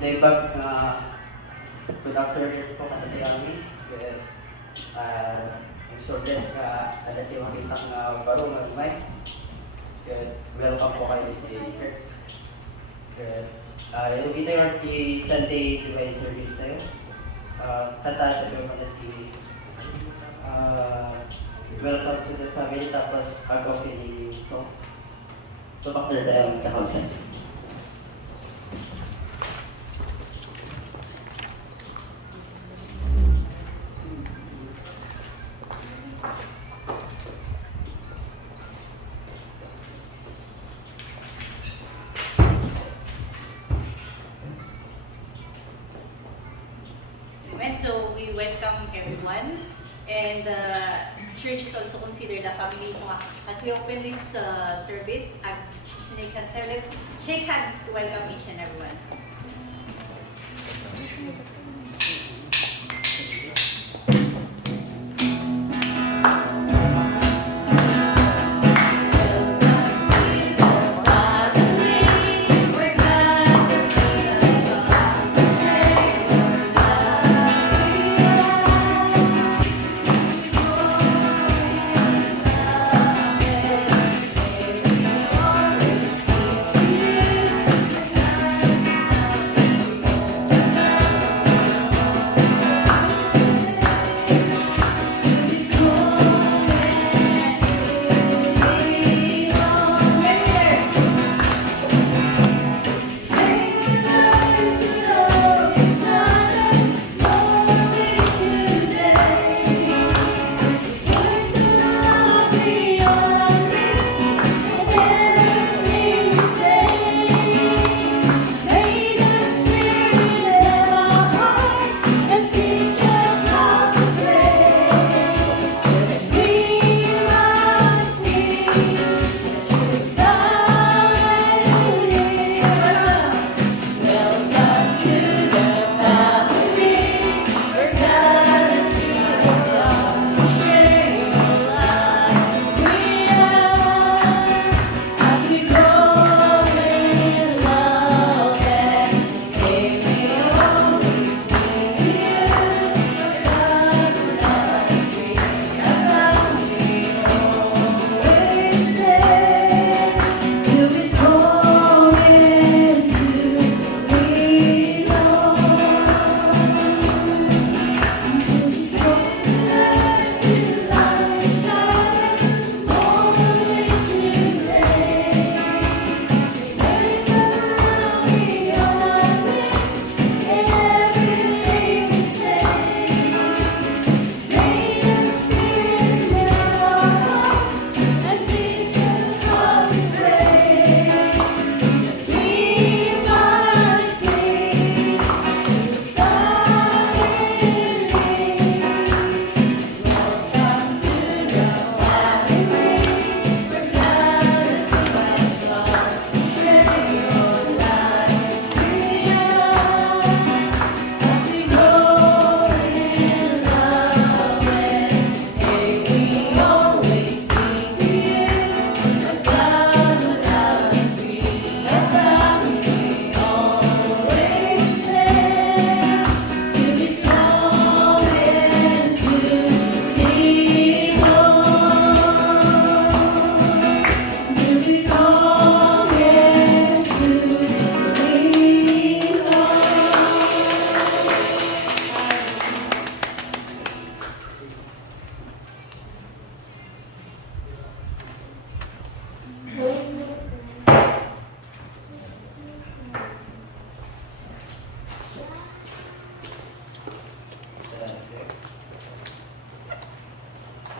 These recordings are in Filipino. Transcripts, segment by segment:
Naibag good afternoon po kasi kami. I'm so blessed ka dati makita nga baro nga lumay. Welcome po kayo dito sa church. Yung dito yung Sunday Divine Service tayo. Kanta tayo mga welcome to the family taposag-opening song. So bakit tayo magkakausan? So we welcome everyone, and the church is also considered a family. So as we open this service, let's shake hands to welcome each and everyone.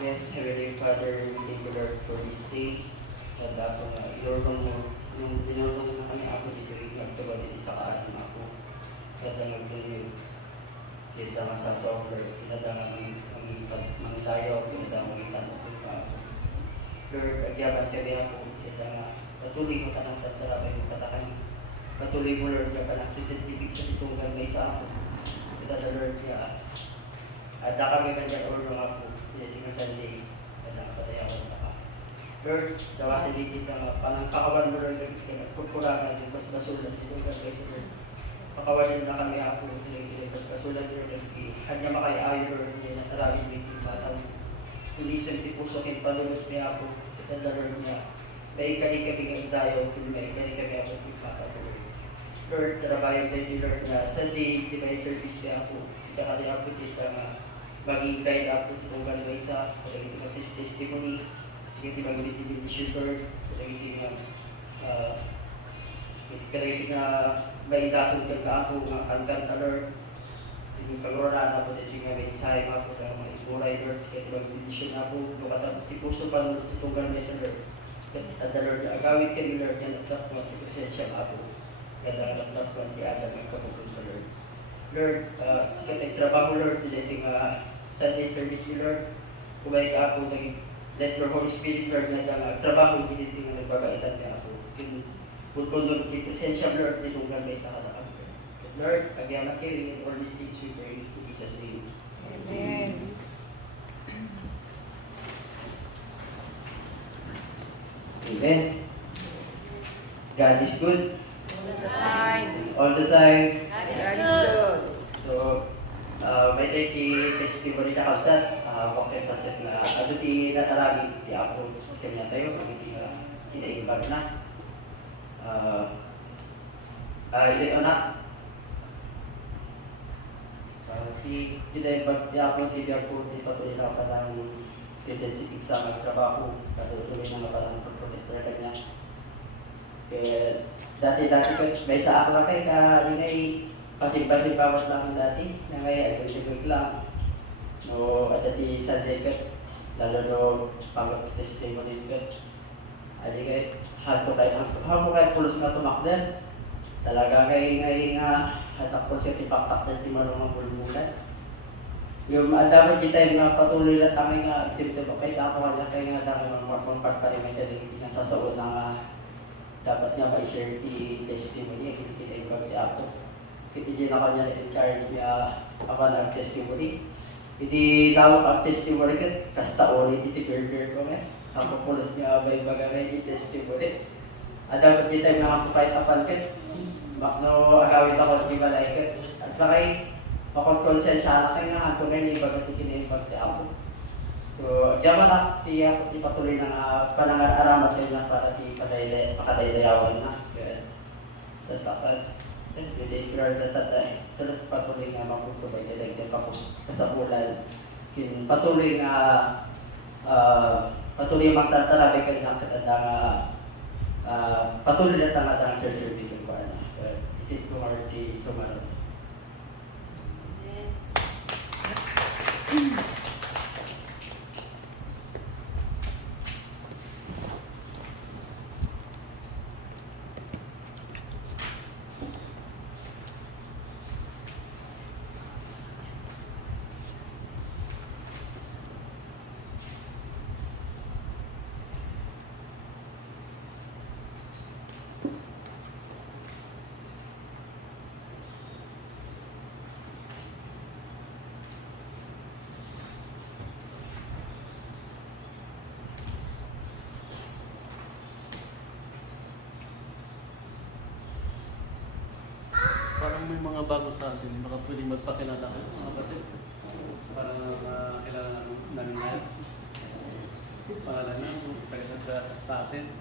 Yes, Heavenly Father, we thank you, Lord, for this day. At ako na ilorong mo, nung binurong na kami ako dito, nagtuwa dito sa kaanin ako. At ang nagtuloy, dito nga sa software, pinadang ang tayo, pinadang ang itanong ko ako. Lord, agyaban kami ako, dito nga, patuloy mo ka ng tatalabay mo patakan. Patuloy mo, Lord, ka ng tititibig sa titunggal may sa ako. Ito na, Lord, at kami kanya urong ako. Hindi ka Sunday, at nakapatayawan ka. Lord, dawatin dito na panangkakawan mo Lord, nagkikurangan, yung mas basulan, ito ka guys, Lord. Pakawalin na kami ako kinikilig kasulat Lord hanya makay-ayo Lord niya na tarabing may timbatan. Tulisan ti puso kin palulot niya ako at Lord niya. Maikali kami ang dayo kung maikali kami ako timbatan Lord. Lord, tarabayan tayo ti Lord nga Sunday divine service niya ako. Sika kali ako tita nga maging kahit ako itong ganun isa. Kalagay ito testimony. Sige ti mag-benediction Lord. Kalagay ito nga kalagay ito nga maidatong ka ako nga kanta Lord. Yung kagurana po dito nga mensahe mga po ng mga iburay Lord. Sige ito mag-benediction ako. Lukatan ti puso pa Lord itong ganun isa Lord. At Lord, agawit kami Lord yan at tapos ti presensya ako. Ganda nga tapos ti Adam ang kabukod ko Lord. Lord, sige tayo trabaho Lord. Dito nga Sunday service ni Lord. Kumain ka ako let your Holy Spirit Lord na trabaho dito nga nagbabaitan niya ako. Kung Lord, di presensya Lord, dinunggan may sa katakam Lord, agyaman kayo in all these things we pray in Jesus' name. Amen. Amen. God is good All the time. all the time. God is good. So, may tayo testimony na kapsat. Okay, kapsat na ano ti natarami ti ako kanya tayo kung hindi kinaimbag na. Hindi anak. Ti kinaimbag ti ako ti ako ti patuloy na pa ng titig sa magtrabaho. Katutuloy na pa ng pagprotektor kanya. Kaya dati-dati ko may sa ako na kayo ka pasing-pasing bawat lang dati na ngayon agad-agad lang no at dati Sunday ka lalo no pag-testimony ka adi kay hato kay pulos nga tumakdan talaga kay nga hatak siya tipaktak na ti marunong bulbulan yung dapat kita yung patuloy na kami nga activity pa kay ako nga kay nga dami mga pagparimay ka din nga sasaod na dapat nga ma-share ti testimony kita yung bagay ako. Kiti na kanya in charge niya ako ng testimony. Hindi tawag ang testimony ka, kasta ulit iti burger ko nga. Ang pupulos niya ba yung bagay ti testimony. At dapat kita yung nakapapait apan ka. Makno agawit ako di balay ka. At sakay, makon-konsensya na kayo nga, ako nga ni bagat iti na yung bagay ako. So, diyan na, tiyak ko patuloy na panangaramat kayo na para di pakadaydayawan na. Kaya, tatakan. Hindi, pero tatay. Salat patuloy nga magpuprovide talaga yung kapos kasabulan. Patuloy nga, patuloy magtatarabi kayo ng katanda nga, patuloy na tangatang sir-serving ko na. Itit ko marti sumaro. Parang may mga bago sa atin, baka pwedeng magpakilala kayo mga kapatid. Para makilala namin ngayon. Pangalan na, pagkasan sa atin.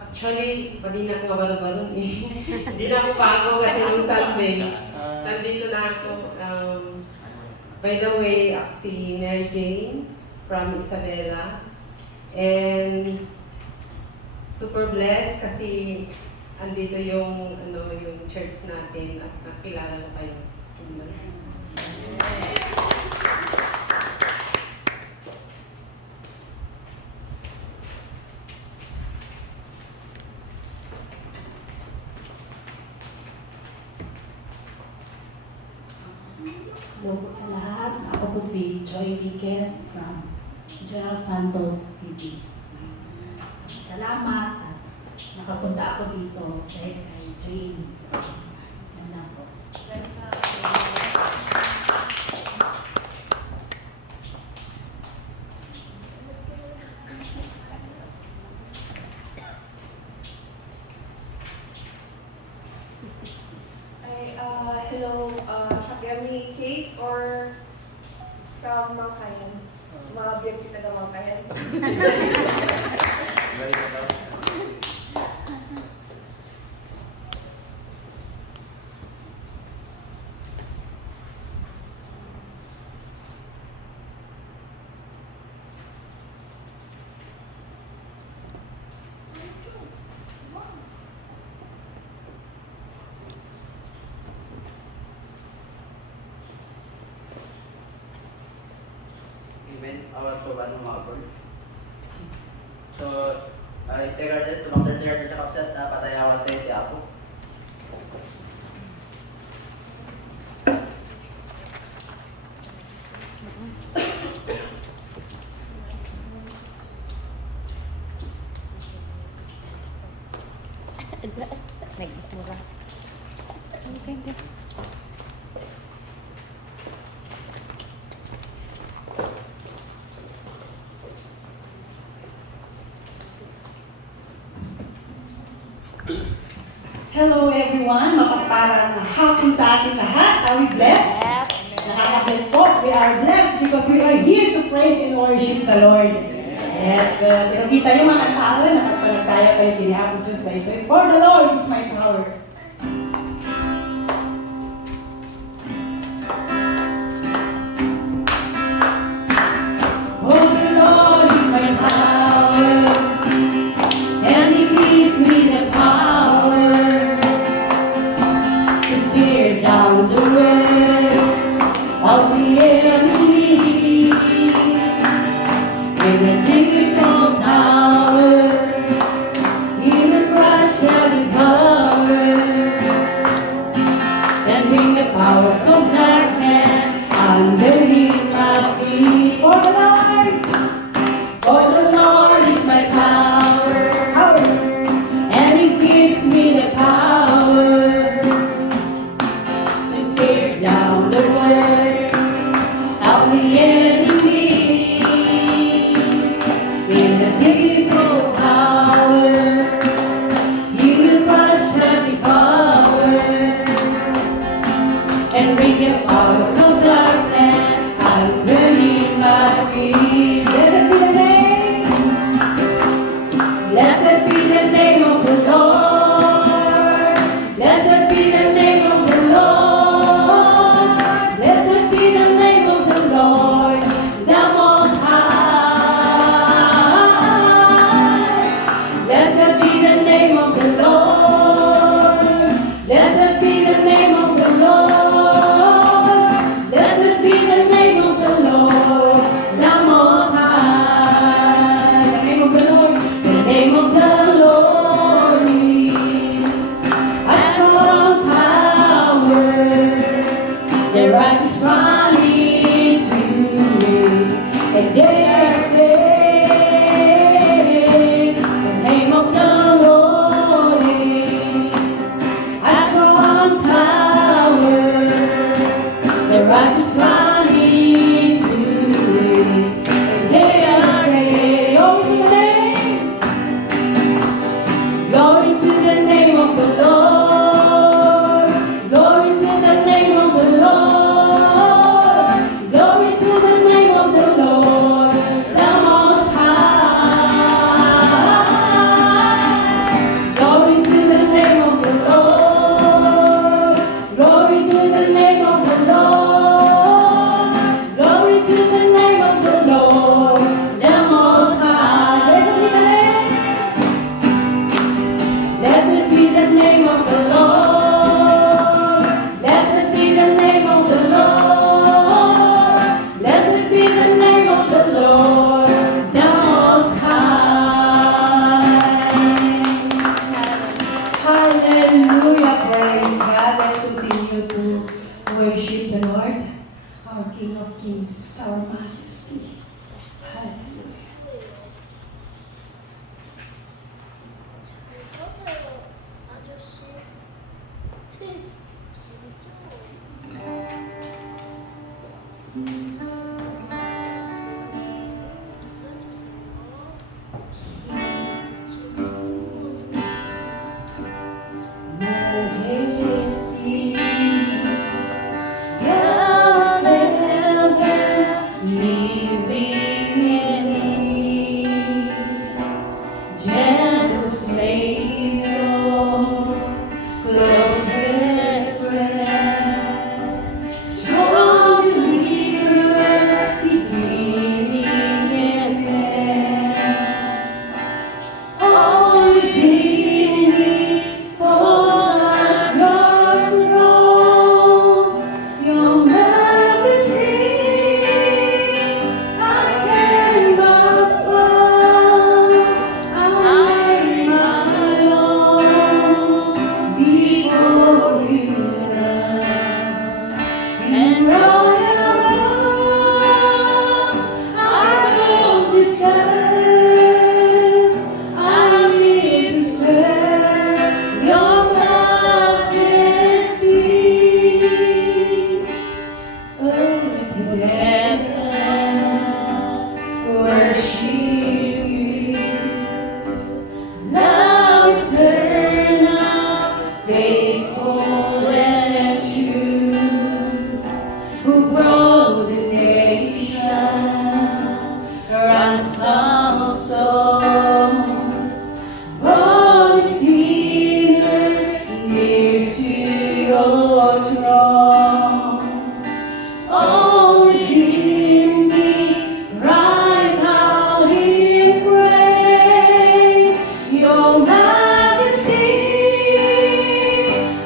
Actually, pati na ako mabalo-balon eh. Hindi na ako bago kasi yung Sunday. Nandito na ako. By the way, ako si Mary Jane from Isabela. And super blessed kasi andito yung yung church natin at nakilala ko kayo. Hello po sa lahat. Ako po si Joy Riquez from General Santos City. Salamat at nakapunta ako dito dahil kay Jane. Yan lang po. know Shakemi cake or from Mangkayan? Mga beer kita ng Mangkayan. Amen. Awas ko ba ng mga bird? So, ay tegarden, tumakder tegarden sa kapsat na patayawan tayo ti ako. Hello everyone, mapagpalang hapon sa ating lahat. Are we blessed? Nakaka-bless po. We are blessed because we are here to praise and worship the Lord. Yes, pero kita yung mga tao na nakasalagtaya pa yung tinihapon Diyos sa ito. For the Lord is my power. For the Lord is my power, and He gives me the power to tear down the works of the enemy. In the difficult hour, in the Christ every power, and bring the powers of darkness underneath my feet. For the Lord is my power, and He gives me the power to tear down the works of the enemy. In the difficult hour, He will crush every power and bring the powers of darkness underneath my feet. Blessed be the name of the Lord. Blessed be the name of the Lord. Blessed be the name of the Lord, the Most High. Blessed be the name of the Lord. Blessed be the name of the Lord. Blessed be the name of the Lord, the Most High. The name of the Lord. The name of the Lord is a strong tower. The righteous run into it, and they are saved. The name of the Lord is a strong tower. The righteous run into it, and they are saved. Glory to the name of the Lord. Glory to the name of the Lord. Glory to the name of the Lord, the Most High. Glory to the name of the Lord. Glory to the name of the Lord. Glory to the name of the Lord, the Most High. Blessed be the name of the Lord. Blessed be the name of the Lord. Blessed be the name of the Lord, the Most High. Hallelujah, praise God. Let's continue to worship the Lord, our King of Kings, our Majesty. Hallelujah. Majesty, I sang songs, brought a sinner near to your throne. Oh, within me, rise out in praise, Your Majesty.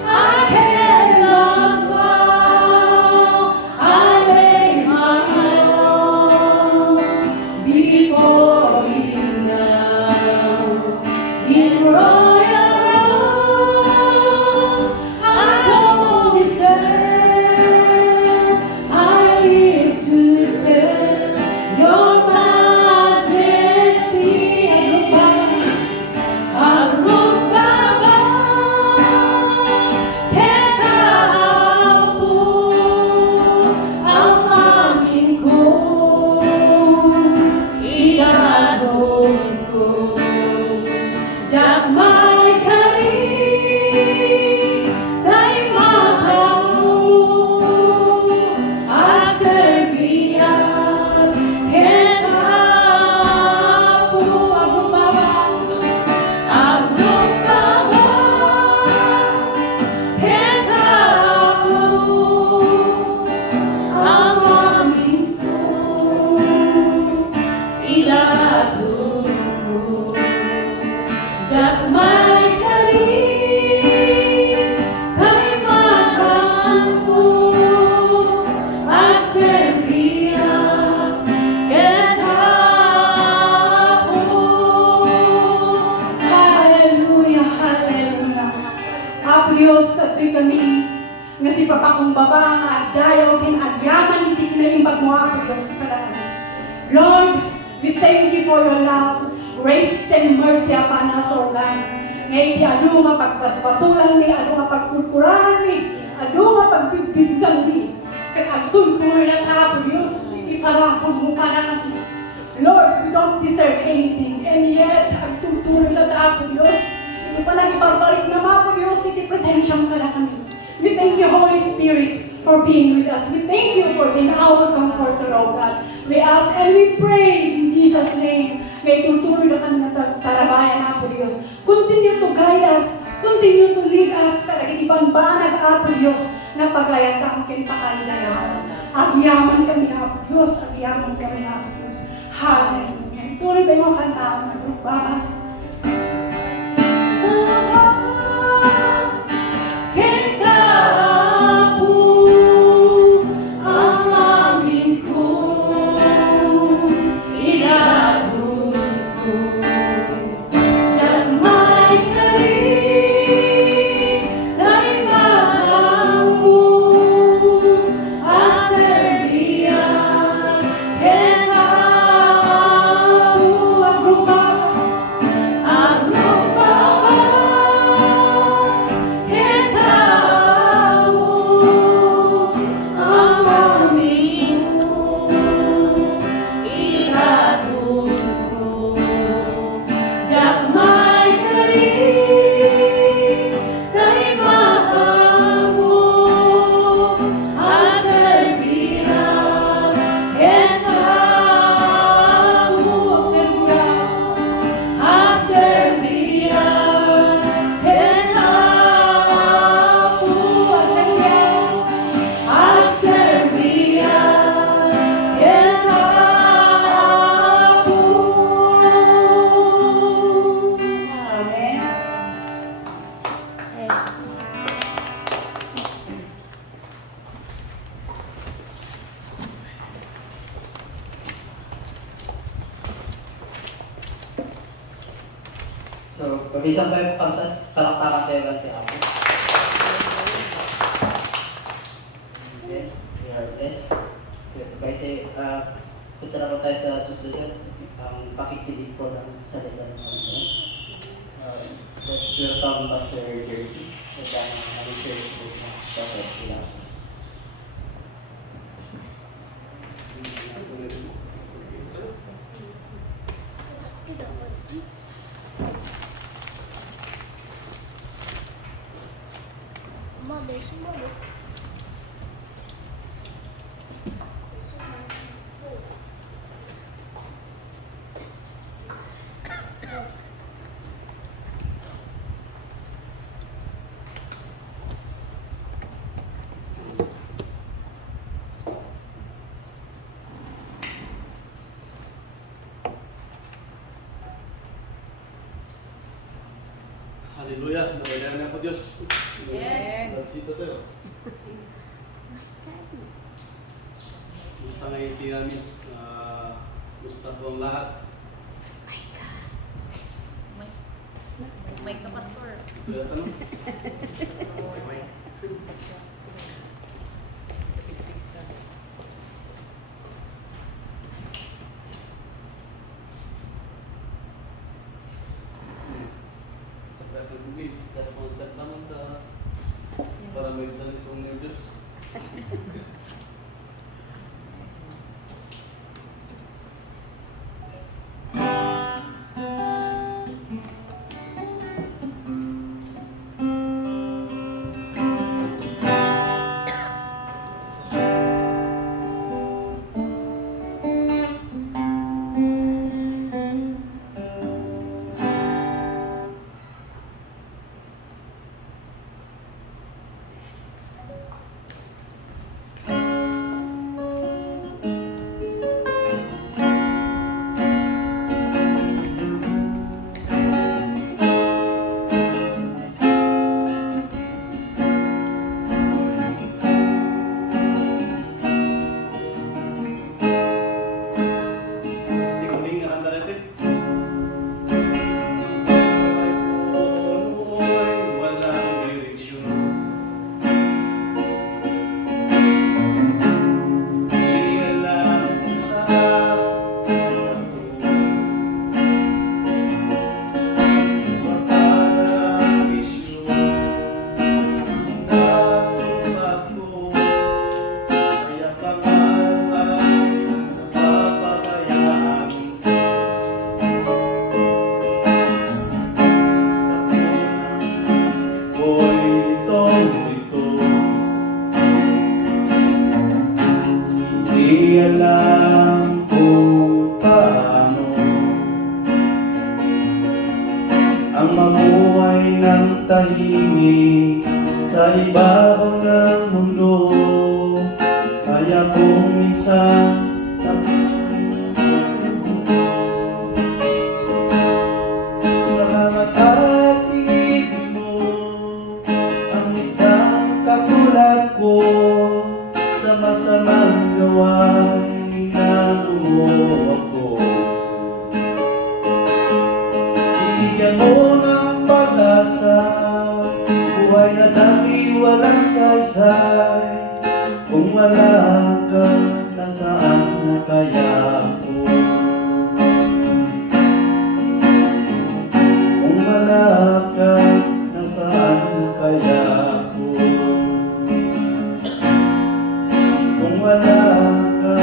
I cannot bow, I lay my own before You now. In royal robes, I don't deserve, I live to tell Your Majesty. Arumbaba, Kekapo, ang aming kong iadon ko. Jakmay kami, kay mahal at serbiyan. Kekapo, Arumbaba, Kekapo, ang aming kong iadon ko. Jakmay kami, kay makampo at serbiyan. Kekapo. Hallelujah, hallelujah. Apo Diyos, ato'y kami nga si papakumbaba nga dayaw ginagyaman iti kinaimbag mo, Apo Diyos, kadaan. Lord, we thank You for Your love, grace and mercy upon us, O God. Ngayon di ado nga pagbasbasulan mi, ado nga pagkulkuran mi, ado nga pagbibigdan mi. Kaya agtultuloy ng Apo Diyos, iparapon mo ka na kami. Lord, we don't deserve anything, and yet, agtultuloy lang Apo Diyos. Ito pa nang ibarbalik na Apo Diyos, iti presensyang ka na kami. We thank You, Holy Spirit, for being with us. We thank You for being our comforter, O God. We ask and we pray in Jesus' name. May tutuloy na kami na tarabayan, Apo Diyos. Continue to guide us. Continue to lead us. Para kinibanbanag, Apo Diyos, na pagayat ang kinpakalilayawan. Agyaman kami, Apo Diyos. Agyaman kami, Apo Diyos. Hallelujah. Tuloy tayo ang kantaan na grupahan. Kekapo, ang aming kong iadon ko. Jakmay kami, kay mahal at serbiyan. Kekapo, Arumbaba, Kekapo, ang aming kong iadon ko. Jakmay kami, kay mahal at serbiyan. Kekapo, at serbiyan. Kekapo, at serbiyan. Kekapo. Amen. So, pabisan tayo po palakpakan tayo kay Apo. Okay, we are blessed. Punta na po tayo sa susunod. Ang pakikinig po ng salita ng Panginoon. Let's welcome Pastor Jersey. At ang share po sa Pastor Apo. Hallelujah. Nabayaran na po Diyos. Amen. Sito tayo. Gusto ngayon namin. Gusto po ang lahat. May kapastor. Kaya tanong. Sa kaya bugid, kaya mga katlaman ta. Para may dalit kong Diyos. Gusto ko ning ang darating. Walang direksyon. Di alam kung saan parang isyon natulad ko. Kaya pangarap napapabayaan ko'y ito. Di alam kung paano ang mamuhay ng tahimik sa ibabaw ng mundo. Kaya kung minsan salamat at inibig mo ang isang katulad ko sa masamang gawain inabuo ako. Bibigyan mo ng pag-asa, buhay na dati walang saysay. Kung wala ka, nasaan na kaya ako? Kung wala ka, nasaan na kaya ako? Kung wala ka,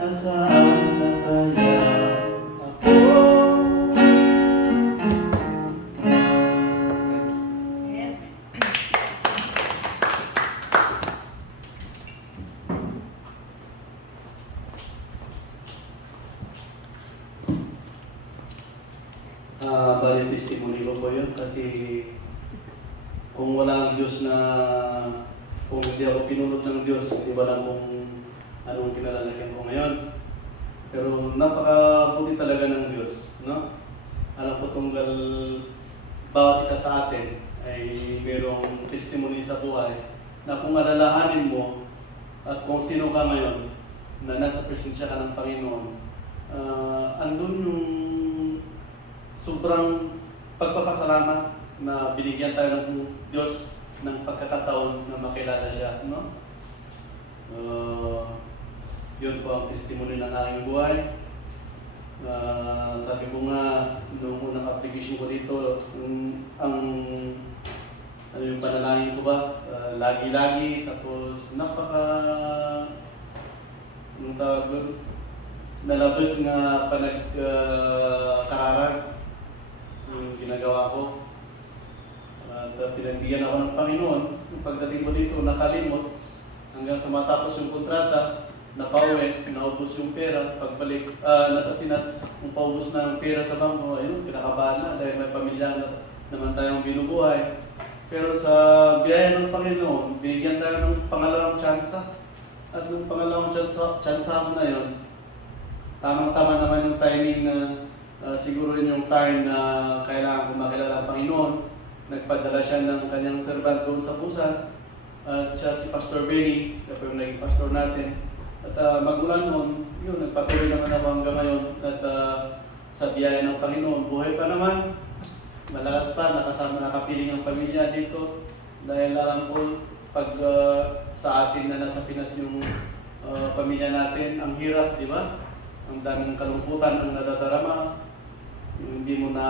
nasaan na kaya ako? Bali testimony ko po yun kasi kung wala ang Diyos na kung hindi ako pinulot ng Diyos, di ba lang kung anong kinalalagyan ko ngayon. Pero napakabuti talaga ng Diyos, no? Alam ko tunggal bawat isa sa atin ay mayroong testimony sa buhay na kung alalahanin mo at kung sino ka ngayon na nasa presensya ka ng Panginoon, andun yung sobrang pagpapasalamat na binigyan tayo ng Diyos ng pagkakataon na makilala siya, no? Yun po ang testimony ng aking buhay. Sabi ko nga, noong unang application ko dito, ano yung panalangin ko ba? Lagi-lagi, tapos anong tawag doon? Nalabas nga kararag yung ginagawa ko. At pinagbigyan ako ng Panginoon. Yung pagdating ko dito, nakalimot. Hanggang sa matapos yung kontrata, napauwi, naubos yung pera. Pagbalik, nasa Pinas, kung paubos na yung pera sa bangko, ayun, kinakabahan na dahil may pamilya naman tayong binubuhay. Pero sa biyaya ng Panginoon, binigyan tayo ng pangalawang tsansa. At nung pangalawang tsansa ko na yun, tamang-tama naman yung timing na siguro yun yung time na kailangan ko makilala ang Panginoon. nagpadala siya ng kanyang servant doon sa Busan. At siya si Pastor Benny, siya po yung naging pastor natin. At magmula noon, yun, nagpatuloy naman ako hanggang ngayon. At sa biyaya ng Panginoon, buhay pa naman. Malakas pa, nakapiling ang pamilya dito. Dahil alam ko, pag sa atin na nasa Pinas yung pamilya natin, ang hirap, di ba? Ang daming kalungkutan ang nadadarama. Yung hindi mo na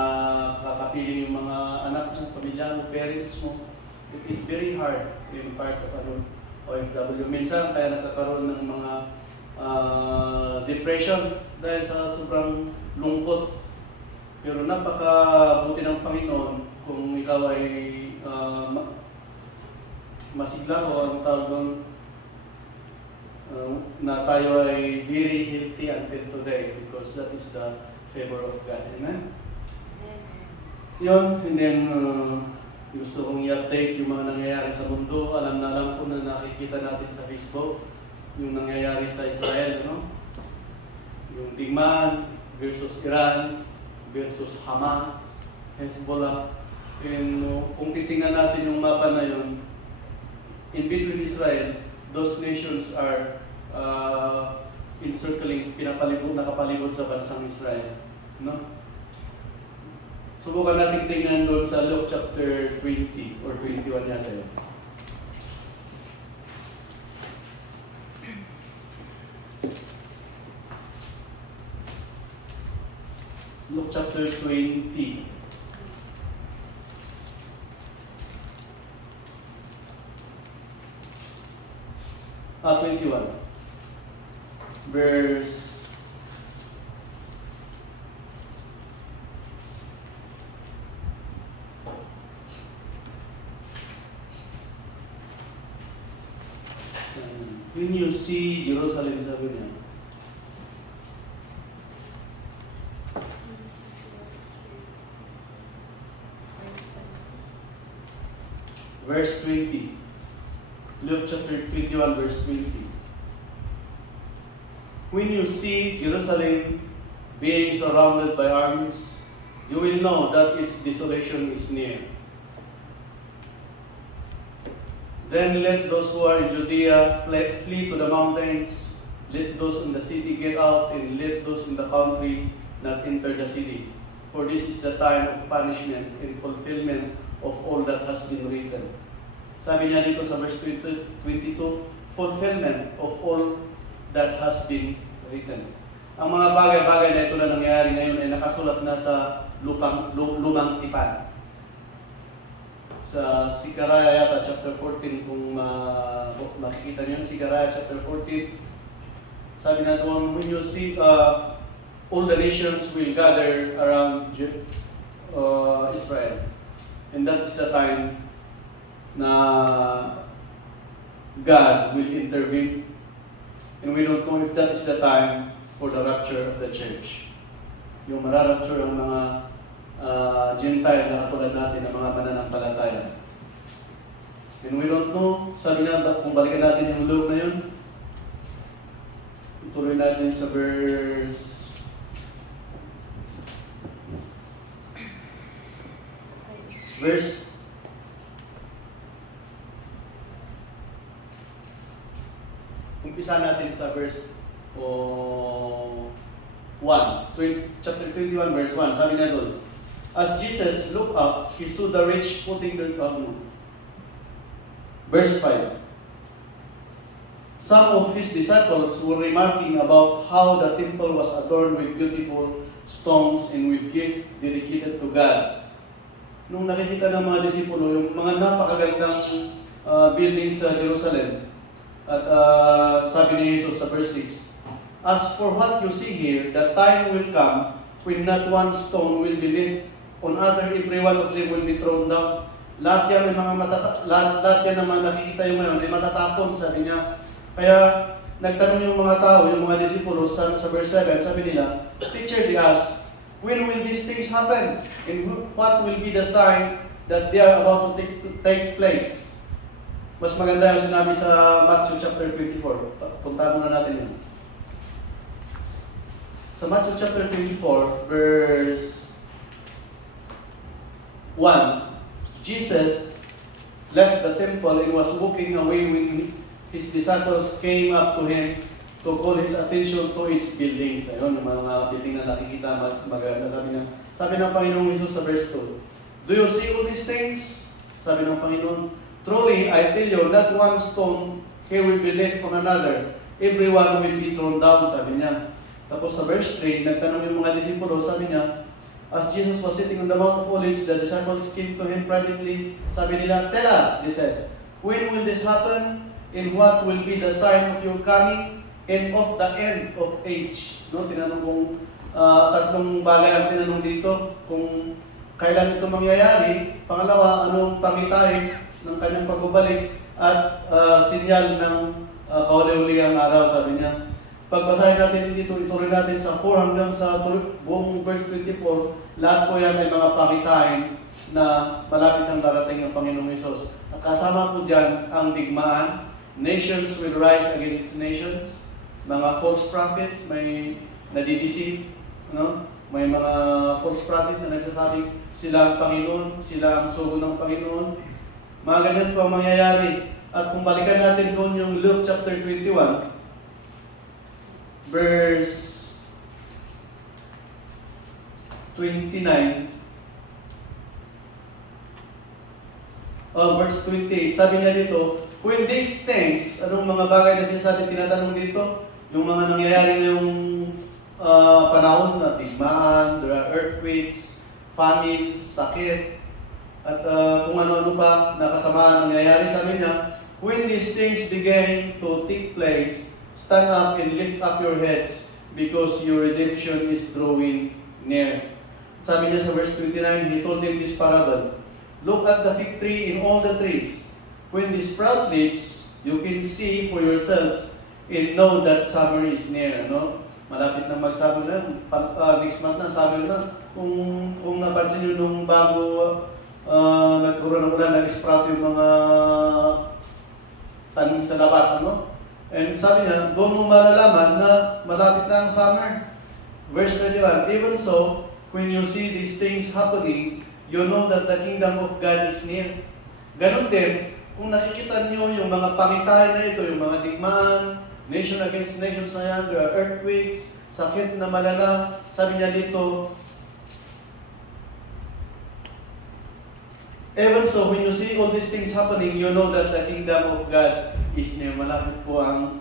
kakapiling yung mga anak mo, pamilya mo, parents mo. It is very hard in part of OFW. Minsan kaya nagkakaroon ng mga depression dahil sa sobrang lungkot. Pero napakabuti ng Panginoon kung ikaw ay masigla o ang tawag doon, na tayo ay very healthy until today because that is the favor of God. Amen? Yun, and then gusto kong i-update yung mga nangyayari sa mundo. Alam ko na nakikita natin sa Facebook yung nangyayari sa Israel, no? Yung Tigman versus Iran versus Hamas, Hezbollah. And kung titingnan natin yung mapa na yun, in between Israel, those nations are encircling, nakapalibot sa bansang Israel. No? Subukan natin tingnan doon sa Luke chapter 20 or 21 yata yun. Luke chapter 20. Ah, 21. Verse when you see Jerusalem, sabi niya, verse 20. Luke chapter 21, verse 20. When you see Jerusalem being surrounded by armies, you will know that its desolation is near. Then let those who are in Judea flee to the mountains. Let those in the city get out, and let those in the country not enter the city. For this is the time of punishment and fulfillment of all that has been written. Sabi niya dito sa verse 22, fulfillment of all that has been written. Ang mga bagay-bagay na ito na nangyayari ngayon ay nakasulat na sa lumang tipan. Sa Sikaraya yata, chapter 14, kung makikita niyo, Sikaraya chapter 14, sabi na doon, when you see all the nations will gather around Israel. And that's the time na God will intervene. And we don't know if that is the time for the rapture of the church. Yung mararapture ang mga Gentile na katulad natin ng mga mananampalataya. And we don't know, sabi na, kung balikan natin yung Luke na yun, ituloy natin sa verse umpisa natin sa verse 1, chapter 21, verse 1, sabi na doon, as Jesus looked up, he saw the rich putting their verse 5. Some of his disciples were remarking about how the temple was adorned with beautiful stones and with gifts dedicated to God. Nung nakikita ng mga disipulo yung mga napakagandang building sa Jerusalem, at sabi ni Jesus sa verse 6, as for what you see here, the time will come when not one stone will be left on other, every one of them will be thrown down. Lahat yan naman nakikita yung ngayon ay matatapon, sabi niya. Kaya nagtanong yung mga tao, yung mga disipulo sa verse 7, sabi nila, teacher, they ask, when will these things happen? And what will be the sign that they are about to take place? Mas maganda yung sinabi sa Matthew chapter 24. Puntahan muna natin yun. Sa Matthew chapter 24, verse 1, Jesus left the temple and was walking away when his disciples came up to him to call his attention to its buildings. Ayun, yung mga building na nakikita maganda. Sabi ng Panginoong Jesus sa verse 2, "Do you see all these things?" Sabi ng Panginoon, "Truly, I tell you, not one stone here will be left on another. Everyone will be thrown down," sabi niya. Tapos sa verse 3, nagtanong yung mga disipulo, sabi niya, as Jesus was sitting on the Mount of Olives, the disciples came to him privately. Sabi nila, "Tell us," they said, "when will this happen? And what will be the sign of your coming and of the end of age?" No, tinanong kung tatlong bagay ang tinanong dito. Kung kailan ito mangyayari, pangalawa, anong pangitain ng kanyang pagbabalik, at sinyal ng kahuli-huliang araw, sabi niya. Pagbasahin natin dito, ituloy natin sa 4 hanggang sa buong verse 24, lahat po yan ay mga pangitain na malapit ang darating ng Panginoong Hesus. At kasama po dyan ang digmaan. Nations will rise against nations. Mga false prophets, may nadideceive, no? May mga false prophet na nagsasabi sila ang Panginoon, sila ang sugo ng Panginoon. Mga ganyan po ang mangyayari. At kung balikan natin doon yung Luke chapter 21, verse 29, verse 28, sabi niya dito, "When these things," anong mga bagay na sinasabi, tinatanong dito, yung mga nangyayari na yung panahon na tigmaan, there are earthquakes, famines, sakit, at kung ano-ano pa na kasamaan nangyayari, sabi niya, "When these things begin to take place, stand up and lift up your heads, because your redemption is drawing near." Sabi niya sa verse 29, he told them this parable, "Look at the fig tree and all the trees. When they sprout leaves, you can see for yourselves and know that summer is near." No? Malapit na mag-summer na, next month na, summer na. Kung napansin nyo nung bago nagkaroon ng ulan, nag-sprout yung mga tanim sa labas, ano? And sabi niya, doon mo malalaman na malapit na ang summer. Verse 31, "Even so, when you see these things happening, you know that the kingdom of God is near." Ganon din, kung nakikita niyo yung mga pangitain na ito, yung mga digmaan, nation against nations na yan, there are earthquakes, sakit na malala, sabi niya dito, "Even so, when you see all these things happening, you know that the kingdom of God is near." Malapit po ang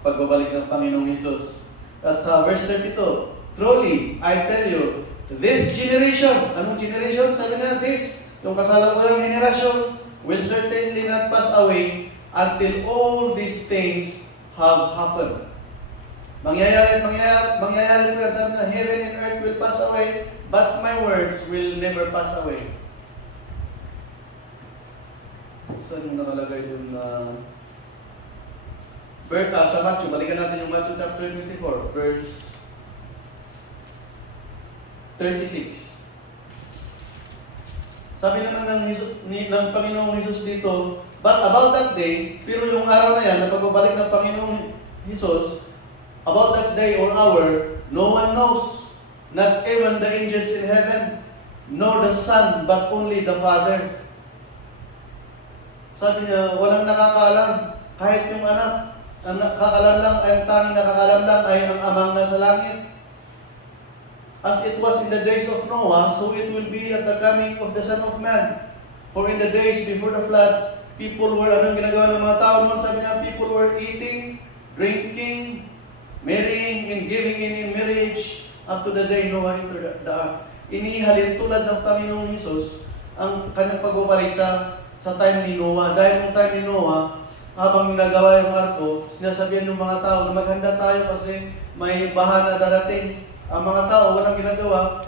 pagbabalik ng Panginoong Hesus. At sa verse 32, "Truly, I tell you, this generation," anong generation? Sabi na, this, yung kasalukuyang generation, "will certainly not pass away until all these things have happened." Mangyayari po yan. Sabi na, "Heaven and earth will pass away, but my words will never pass away." Saan yung nakalagay dun na sa Matthew, balikan natin yung Matthew chapter 24, verse 36. Sabi naman ng Panginoong Hesus dito, "But about that day," pero yung araw na yan, na pagbabalik ng Panginoong Hesus, "about that day or hour, no one knows, not even the angels in heaven, nor the Son, but only the Father." Sabi niya, walang nakakaalam, kahit yung anak. Ang nakakaalam lang, ay ang tanging nakakaalam lang ay ang amang nasa langit. "As it was in the days of Noah, so it will be at the coming of the Son of Man. For in the days before the flood, people were," anong ginagawa ng mga tao noon? Sabi niya, "people were eating, drinking, marrying, and giving in marriage, up to the day Noah entered the ark." Inihalin tulad ng Panginoong Hesus ang kanyang pagbabalik sa time ni Noah. Dahil nung time ni Noah, habang ginagawa yung arko, sinasabihan ng mga tao na maghanda tayo kasi may baha na darating. Ang mga tao walang ginagawa,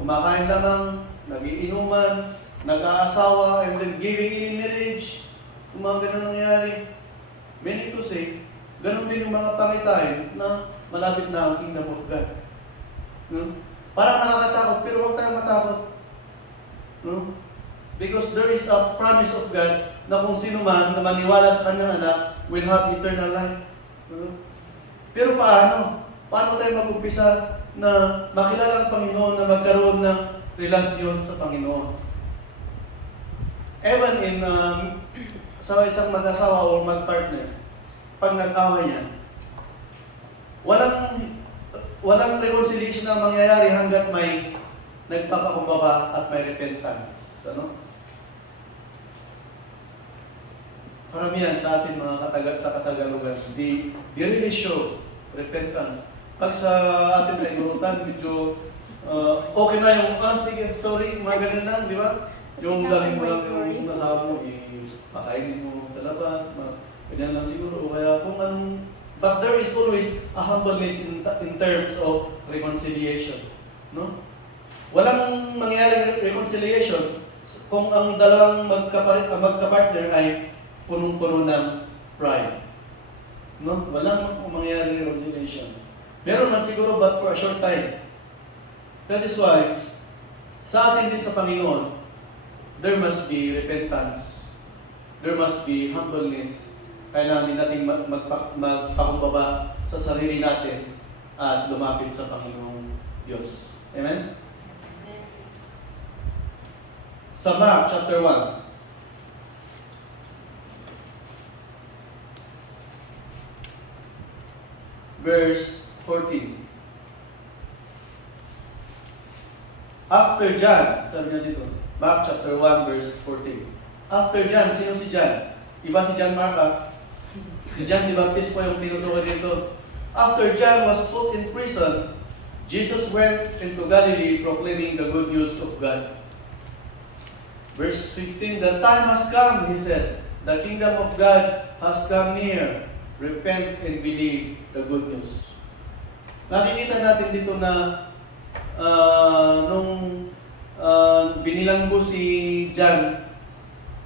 kumakain lamang, nagiinuman, nag-aasawa, and then giving in marriage. Kung mga ganun nangyari, many to say, ganun din yung mga pangitain na malapit na ang kingdom of God. No? Parang nakakatakot, pero huwag tayong matakot. No? Because there is a promise of God na kung sino man na maniwala sa kanyang anak will have eternal life. Pero paano? Paano tayo mag-umpisa na makilala ang Panginoon, na magkaroon ng relasyon sa Panginoon? Even in sa isang mag-asawa o mag-partner, pag nag-away yan, walang reconciliation na mangyayari hanggat may nagpapakumbaba at may repentance. Ano? Karamihan sa atin mga sa Katagalugan, they really show repentance. Pag sa ating kaigurutan, medyo okay na yung, sige, sorry, mga ganun lang, di ba? Yung galing mo lang yung nasabi mo, pakainin mo sa labas, ganyan lang siguro. O kaya kung anong, but there is always a humbleness in terms of reconciliation. No? Walang mangyayari reconciliation kung ang dalawang magka-partner ay punong-puno ng pride. No? Walang mangyayari reconciliation. Meron man siguro, but for a short time. That is why, sa atin din sa Panginoon, there must be repentance. There must be humbleness. Kailangan natin magpakumbaba sa sarili natin at lumapit sa Panginoong Diyos. Amen? Sa Mark chapter 1. Verse 14. After John, sabi niya dito, Mark chapter 1 verse 14. After John, sino si John? Iba si John Mark, Si John the Baptist po yung tinutukoy dito. After John was put in prison, Jesus went into Galilee proclaiming the good news of God. Verse 15, the time has come, he said. The kingdom of God has come near. Repent and believe the good news. Nakikita natin dito na nung binilang po si John,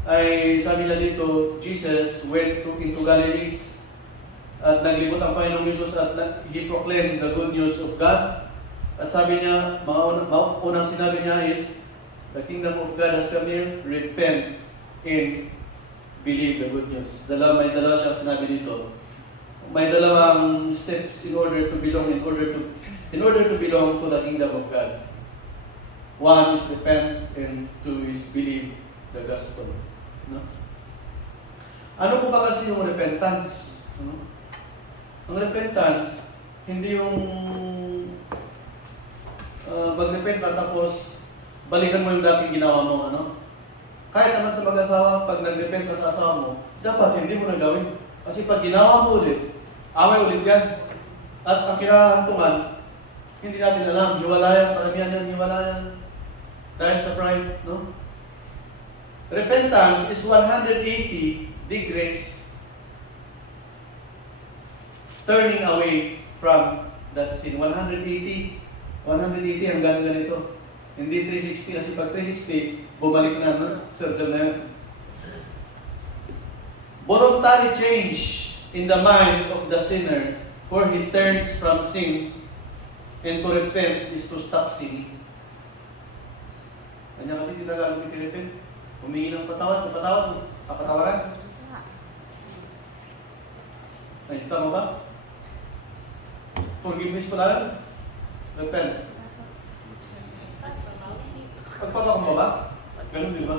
ay sabi na dito, Jesus went into Galilee at naglibot ang Panginoong Jesus at he proclaimed the good news of God. At sabi niya, unang sinabi niya is, the kingdom of God has come near, repent and believe the good news. May dalawa siyang sinabi dito. May dalawang steps in order to belong to the kingdom of God. One is repent and two is believe the gospel. No? Ano po ba kasi yung repentance? No? Ang repentance, hindi yung mag-repent at tapos balikan mo yung dating ginawa mo. Ano? Kahit naman sa mag-asawa, pag nag-repent ka sa asawa mo, dapat hindi mo na gawin. Kasi pag ginawa mo ulit, away ulit yan. At ang kinahantungan, hindi natin alam. Hiwalayan, karamihan yan, hiwalayan. Dahil sa pride, no? Repentance is 180 degrees turning away from that sin. 180 hanggang ganito. Hindi 360 kasi pag 360, bumalik na, no? Circle na yun. Voluntary change in the mind of the sinner where he turns from sin and to repent is to stop sinning. Kanya ka dito Tagalog iti repent. Humingi ng kapatawaran. Ay, tama ba? Forgiveness pala lang. Repent. Pagpapakumbaba? Ganun di ba?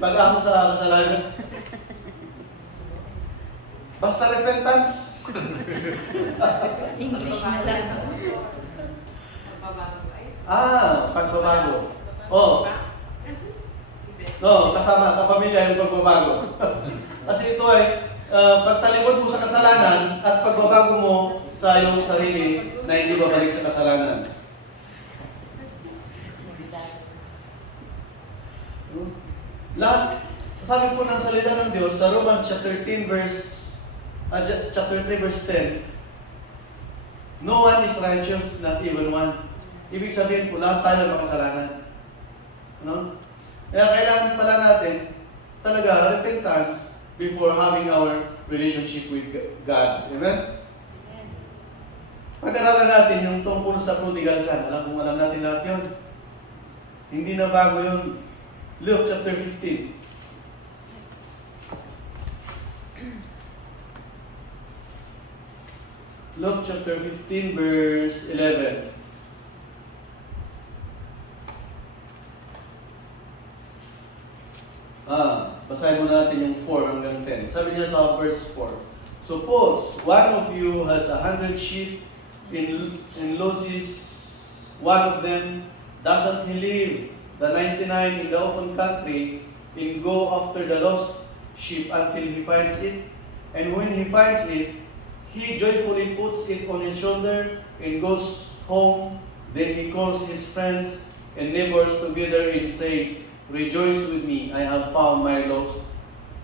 Pag ako sa kasalanan. Basta repentance. English na lang. Pagbabago. Oh. No, kasama, kapamilya yung pagbabago. Kasi ito ay pagtalikod mo sa kasalanan at pagbabago mo sa iyong sarili na hindi babalik sa kasalanan. Lahat, sabi po ng salita ng Diyos sa Romans chapter 3 verse 10, no one is righteous, not even one. Ibig sabihin po, lahat tayo makasalanan. No? Kaya kailangan pala natin talaga repentance before having our relationship with God. Amen? Pag-aralan natin yung tungkol sa prodigal son. Alam natin lahat yun. Hindi na bago yun. Luke chapter 15. Luke chapter 15 verse 11. Basahin muna natin yung 4 hanggang 10. Sabi niya sa verse 4, suppose one of you has 100 sheep and loses one of them, doesn't he leave the 99 in the open country and go after the lost sheep until he finds it? And when he finds it, he joyfully puts it on his shoulder and goes home. Then he calls his friends and neighbors together and says, rejoice with me, I have found my lost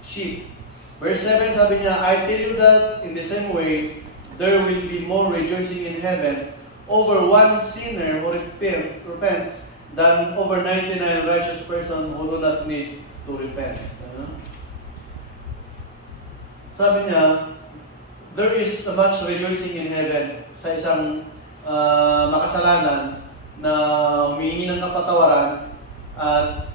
sheep. Verse 7, sabi niya, I tell you that in the same way, there will be more rejoicing in heaven over one sinner who repents than over 99 righteous persons who do not need to repent. Sabi niya, there is much rejoicing in heaven sa isang makasalanan na humihingi ng kapatawaran at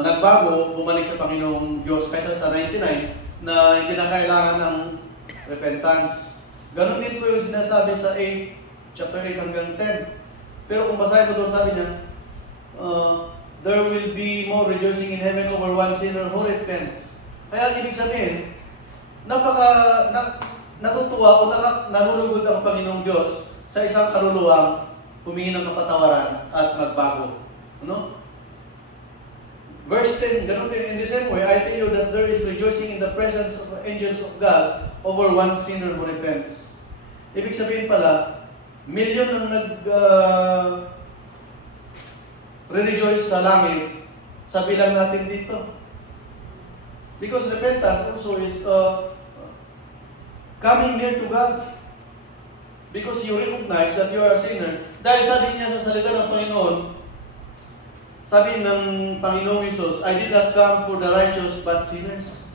nagbago, bumalik sa Panginoong Diyos kaysa sa 99 na hindi na kailangan ng repentance. Ganon din po yung sinasabi sa 8, chapter 8 hanggang 10. Pero kung basahin mo doon, sabi niya, there will be more rejoicing in heaven over one sinner who repents. Kaya ibig sabihin, natutuwa o nalulugod ang Panginoong Diyos sa isang kaluluwang humingi ng kapatawaran at magbago. Ano? Verse 10, ganun din, in the same way, I tell you that there is rejoicing in the presence of the angels of God over one sinner who repents. Ibig sabihin pala, milyon ang re-rejoice sa langit sa bilang natin dito. Because repentance also is coming near to God. Because you recognize that you are a sinner. Dahil sabi niya sa salita ng Panginoon, sabi ng Panginoong Hesus, I did not come for the righteous but sinners.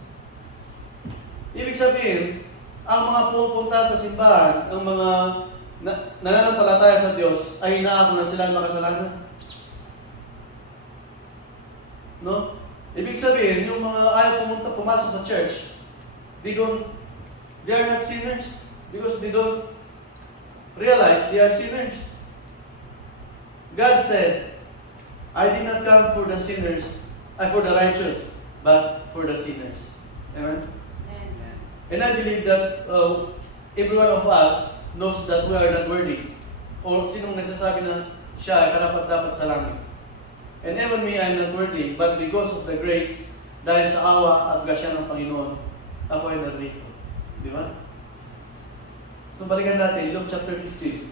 Ibig sabihin, ang mga pupunta sa simbahan, ang mga nananampalataya sa Diyos, ay inaako na sila makasalanan. No? Ibig sabihin, yung mga ayaw pumasok sa church, they are not sinners because they don't realize they are sinners. God said, I did not come for the sinners, for the righteous, but for the sinners. Amen? Amen. And I believe that every one of us knows that we are not worthy. Or sinong nagsasabi na siya ay karapat-dapat sa langit. And even me, I am not worthy, but because of the grace, dahil sa awa at grasya ng Panginoon, ako ay narito. Di ba? Kung balikan natin, Luke chapter 15.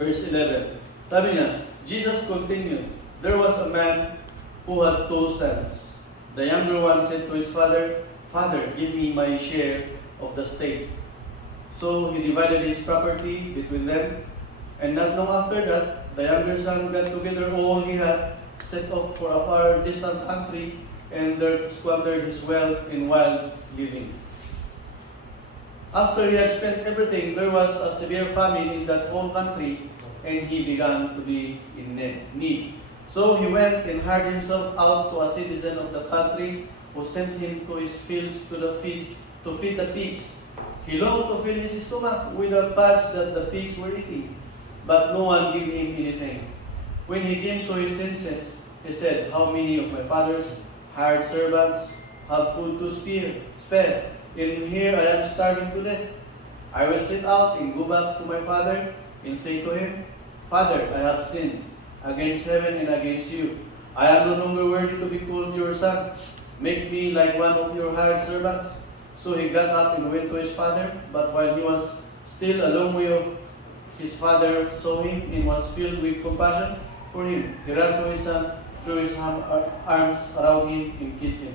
Verse 11. Sabi niya, Jesus continued, there was a man who had 2 sons. The younger one said to his father, Father, give me my share of the estate. So he divided his property between them. And not long after that, the younger son got together all he had, set off for a far distant country, and there squandered his wealth in wild living. After he had spent everything, there was a severe famine in that whole country, and he began to be in need. So he went and hired himself out to a citizen of the country, who sent him to his fields to feed the pigs. He longed to fill his stomach with the pods that the pigs were eating, but no one gave him anything. When he came to his senses, he said, how many of my father's hired servants have food to spare? And here I am starving to death. I will set out and go back to my father and say to him, Father, I have sinned against heaven and against you. I am no longer worthy to be called your son. Make me like one of your hired servants. So he got up and went to his father, but while he was still a long way off, his father saw him and was filled with compassion for him. He ran to his son, threw his arms around him, and kissed him.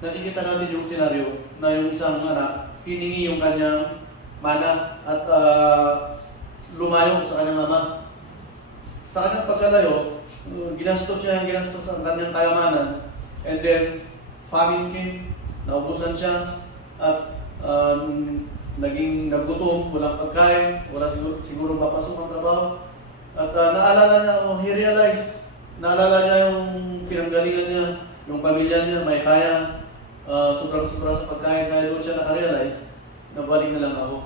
Nakikita natin yung senaryo na yung isang anak, hiningi yung kanyang mana at lumayo sa kanyang ama. Sa kanyang pagkalayo, ginastos niya ang kanyang kayamanan, and then famine came, naubusan siya, at naging nagutom, walang pagkain, wala siguro mapasok ang trabaho. At naalala niya, he realized, naalala niya yung pinanggalingan niya, yung pamilya niya, may kaya, sobrang-sobra sa pagkain, kaya doon siya nakarealize, na balik na lang ako.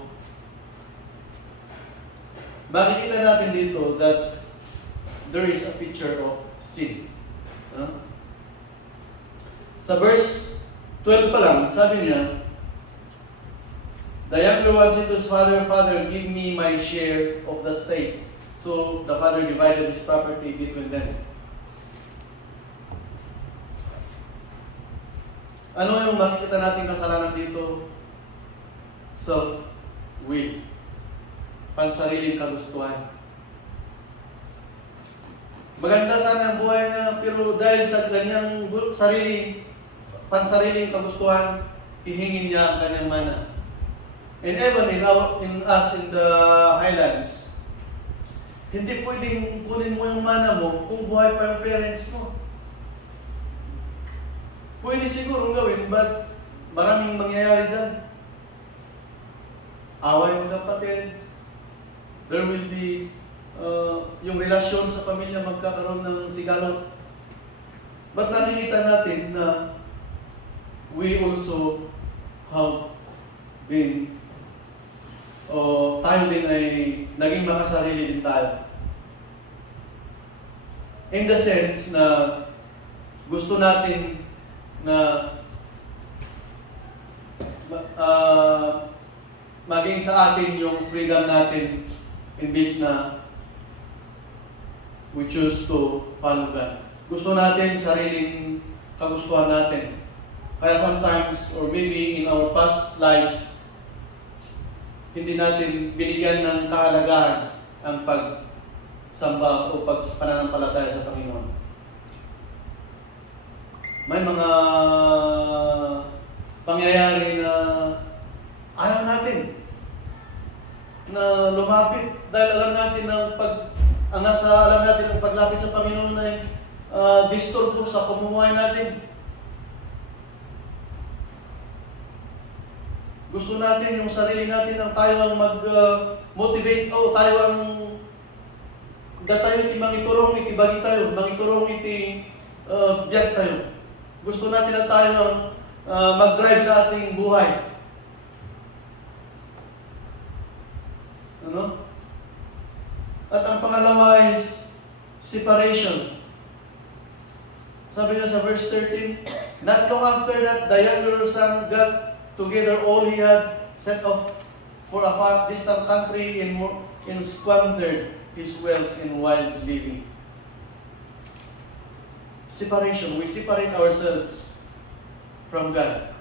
makikita natin dito that there is a picture of sin. Sa verse 12 pa lang, sabi niya, the younger one said to his father, "Father, give me my share of the estate." So the father divided his property between them. Ano yung makikita natin kasalanan dito? Self-will. Pansariling kagustuhan. Maganda sana ang buhay niya, pero dahil sa kanyang pansariling kagustuhan, hihingin niya ang kanyang mana. And even in us in the highlands, hindi pwedeng kunin mo yung mana mo kung buhay pa yung parents mo. Pwede siguro gawin, but maraming mangyayari dyan. Away magkapatid. There will be yung relasyon sa pamilya magkakaroon ng sigalot. But nakikita natin na we also have been tayo din ay naging makasarili din tayo. In the sense na gusto natin na maging sa atin yung freedom natin imbis na we choose to follow God. Gusto natin sariling kagustuhan natin. Kaya sometimes, or maybe in our past lives, hindi natin binigyan ng kahalagahan ang pagsamba o pagpananampalataya sa Panginoon. May mga pangyayari na ayaw natin na lumapit dahil alam natin na alam natin ang paglapit sa Panginoon ay disturbo sa pamumuhay natin. Gusto natin yung sarili natin ang tayo ang mag-motivate tayo ang datayo iti mangiturong iti bagi tayo, mangiturong iti biyak tayo. Gusto natin na tayo ang mag-drive sa ating buhay. Ano? At ang pangalawa is separation. Sabi niya sa verse 13, not long after that, the younger son got together all he had, set off for a far distant country and squandered his wealth in wild living. Separation. We separate ourselves from God.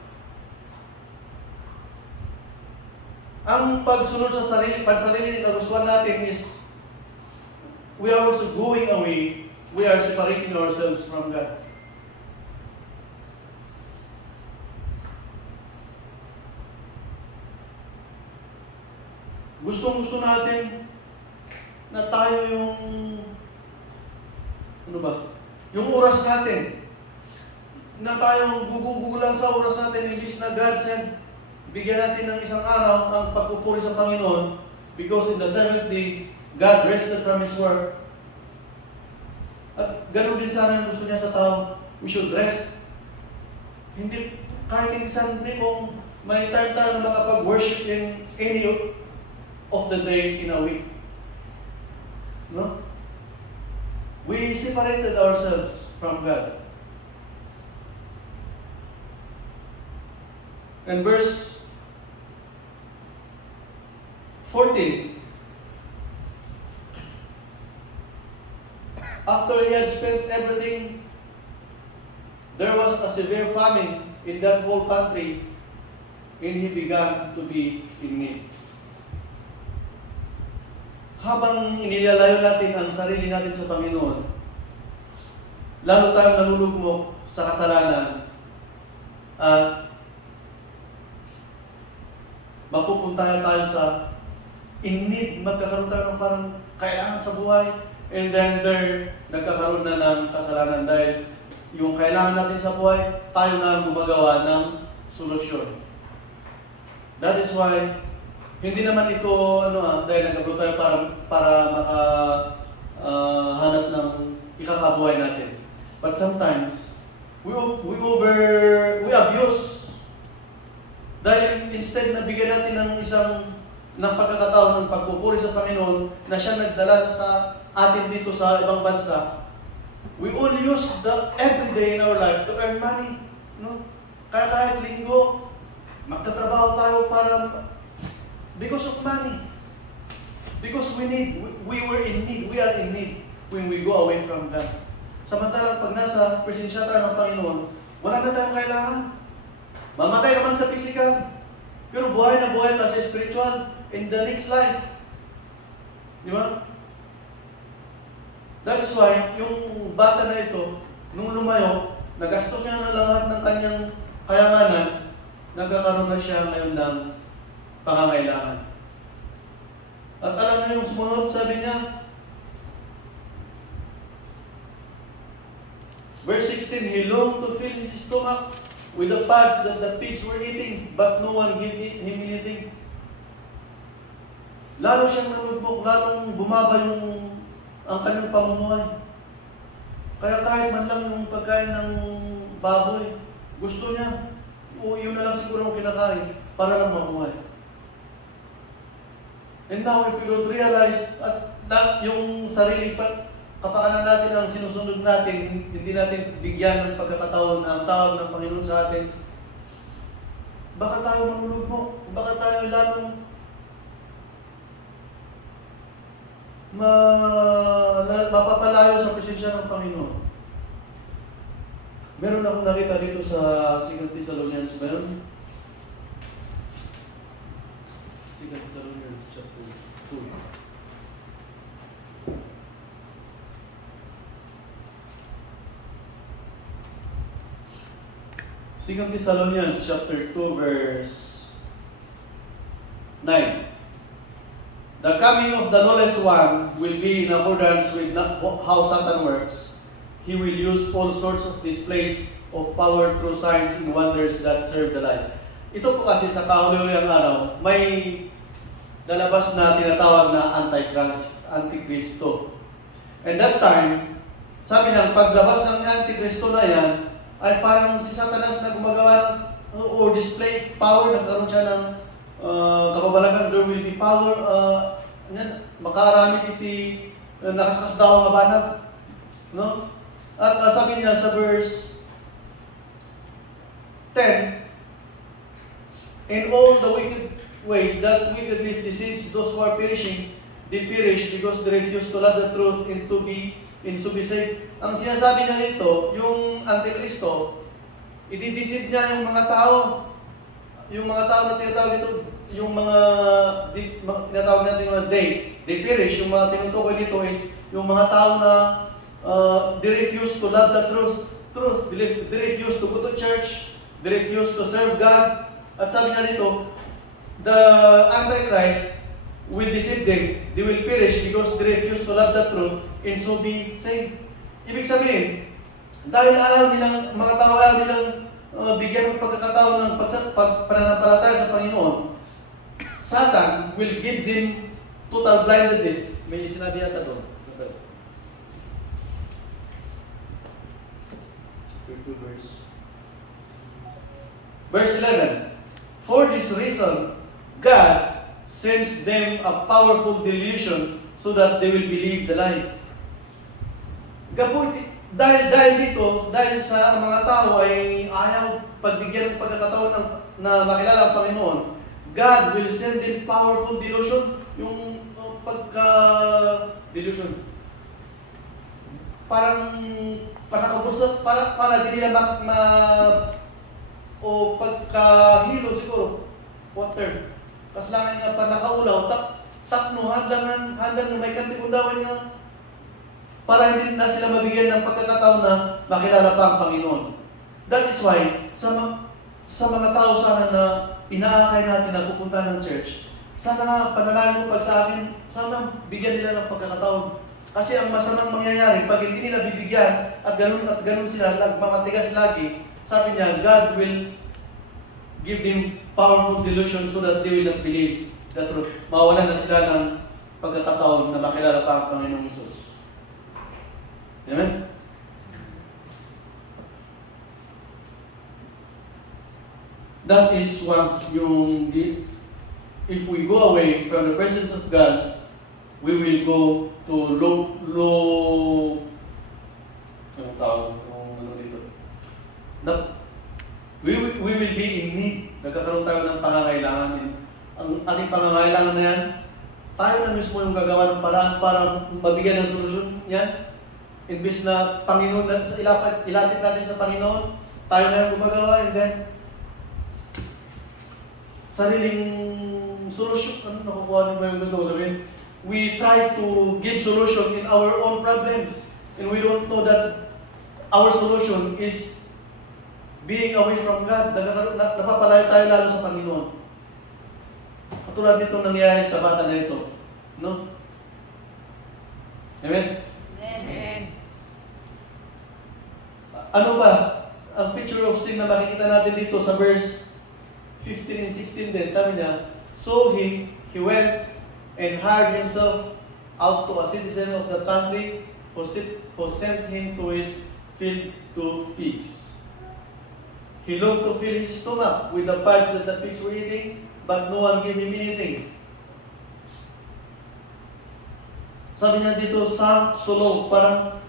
Ang pagsunod sa pansarili ng kagustuhan natin is we are also going away. We are separating ourselves from God. Gustong-gusto natin na tayo yung oras natin. Na tayo gugugulan sa oras natin, imbis na God said, bigyan natin ng isang araw ang pagpupuri sa Panginoon because in the seventh day, God rested from His work. At ganoon din sana ang gusto niya sa tao, we should rest. Hindi, kahit in Sunday kung may time tayo na makapag-worship in any of the day in a week. No? We separated ourselves from God. And verse 14, after he had spent everything, there was a severe famine in that whole country, and he began to be in need. Habang inilalayo natin ang sarili natin sa Panginoon, lalo tayong nalulugmok sa kasalanan at mapupunta tayo sa in need, magkakaroon tayo ng parang kailangan sa buhay, and then there, nagkakaroon na ng kasalanan dahil yung kailangan natin sa buhay, tayo na ang gumagawa ng solusyon. That is why hindi naman ito dahil nagabot tayo para makahanap ng ikakabuhay natin. But sometimes we abuse. Dahil instead na bigyan natin ng isang ng pagkakataon ng pagpupuri sa Panginoon na siya nagdala sa atin dito sa ibang bansa, we only use the everyday in our life to earn money. No? Kaya kahit linggo, magtatrabaho tayo para because of money. Because we were in need, we are in need when we go away from God. Samantalang pag nasa presensya tayo ng Panginoon, wala na tayong kailangan. Mamatay ka man sa physical, pero buhay na buhay ka sa spiritual in the next life. Di ba? That is why, yung bata na ito, nung lumayo, nagastos niya na lahat ng kanyang kayamanan, nagkakaroon na siya ngayon ng pangangailangan. At alam niyo yung sumunod, sabi niya, verse 16, he longed to fill his stomach with the pods that the pigs were eating, but no one gave him anything. Lalo siyang namubok, lalong bumaba ang kanyang pamumuhay. Kaya kahit man lang yung pagkain ng baboy, gusto niya, o yun na lang siguro ang kinakain para lang mabuhay. And now, if we don't realize at yung sarili kapakanan natin ang sinusunod natin, hindi natin bigyan ng pagkakataon ang tawag ng Panginoon sa atin, baka tayo manulugmo, baka tayo lalong mapapalayo sa presensya ng Panginoon. Meron akong nakita dito sa 2 Thessalonians ba yun? 2 Thessalonians chapter 2. Second Thessalonians chapter 2 verse 9. The coming of the lawless one will be in accordance with how Satan works. He will use all sorts of displays of power through signs and wonders that serve the lie. Ito po kasi sa kahuli-huliang araw, may lalabas na tinatawag na Antikristo. And that time, sabi ng paglabas ng Antikristo na yan, ay parang si Satanas na gumagawa or display power, nagkaroon siya ng kababalagan, there will be power, makarami iti nakaskas daw nga banag. No? At sabi niya sa verse 10, in all the wicked ways that wickedness deceives those who are perishing, they perish because they refuse to love the truth and to be saved. Ang sinasabi niya nito, yung Antikristo, i-deceive niya yung mga tao. Yung mga tao na tinatawag ito, yung mga tinatawag natin mga they perish. Yung mga tinutukoy dito is yung mga tao na they refuse to love the truth. They refuse to go to church. They refuse to serve God. At sabi niya dito, the Antichrist will deceive them. They will perish because they refuse to love the truth and so be saved. Ibig sabihin, dahil ayaw nilang, mga tao ayaw nilang bigyan ng pagkakataon ng pananampalataya sa Panginoon, Satan will give them total blindness. May sinabi yata doon. Verse 11. For this reason, God sends them a powerful delusion so that they will believe the lie. Dahil dito, dahil sa mga tao ay ayaw pagbigyan ng pagkakataon na makilala ang Panginoon, God will send them powerful delusion, yung pagka-delusion. Parang panakabusat, para di nila o pagkahilo siguro, what term? Kaslangan nga panakaulaw, takno, handang na may kantikundawin nga, para hindi na sila mabigyan ng pagkakataon na makilala pa ang Panginoon. That is why, sa mga tao sana na inaakay natin na pupunta ng church, sana nga panalangin ko pag sa akin, sana bigyan nila ng pagkakataon. Kasi ang masamang mangyayari, pag hindi nila bibigyan at ganun sila, magmamatigas lagi, sabi niya, God will give them powerful delusion so that they will not believe the truth. Mawalan na sila ng pagkakataon na makilala pa ang Panginoong Hesus. Amen? That is what yung if we go away from the presence of God, we will go to anong tawag? Ano dito? We will be in need. Nagkakaroon tayo ng pangangailangan. Ang ating pangangailangan na yan, tayo na mismo yung gagawa ng paraan para mabigyan ng solusyon yan. Imbis na Panginoon, ilapit natin sa Panginoon, tayo na yung gumagawa, and then sariling solusyon, nakukuha mo yung gusto ko sabihin? We try to give solution in our own problems, and we don't know that our solution is being away from God. Napapalayo tayo lalo sa Panginoon. Katulad nitong nangyayari sa bata na ito. No? Amen? Amen. Ano ba ang picture of sin na makikita natin dito sa verse 15 and 16 din? Sabi niya, so he went and hired himself out to a citizen of the country who sent him to his field to pigs. He longed to fill his stomach with the buds that the pigs were eating, but no one gave him anything. Sabi niya dito, so parang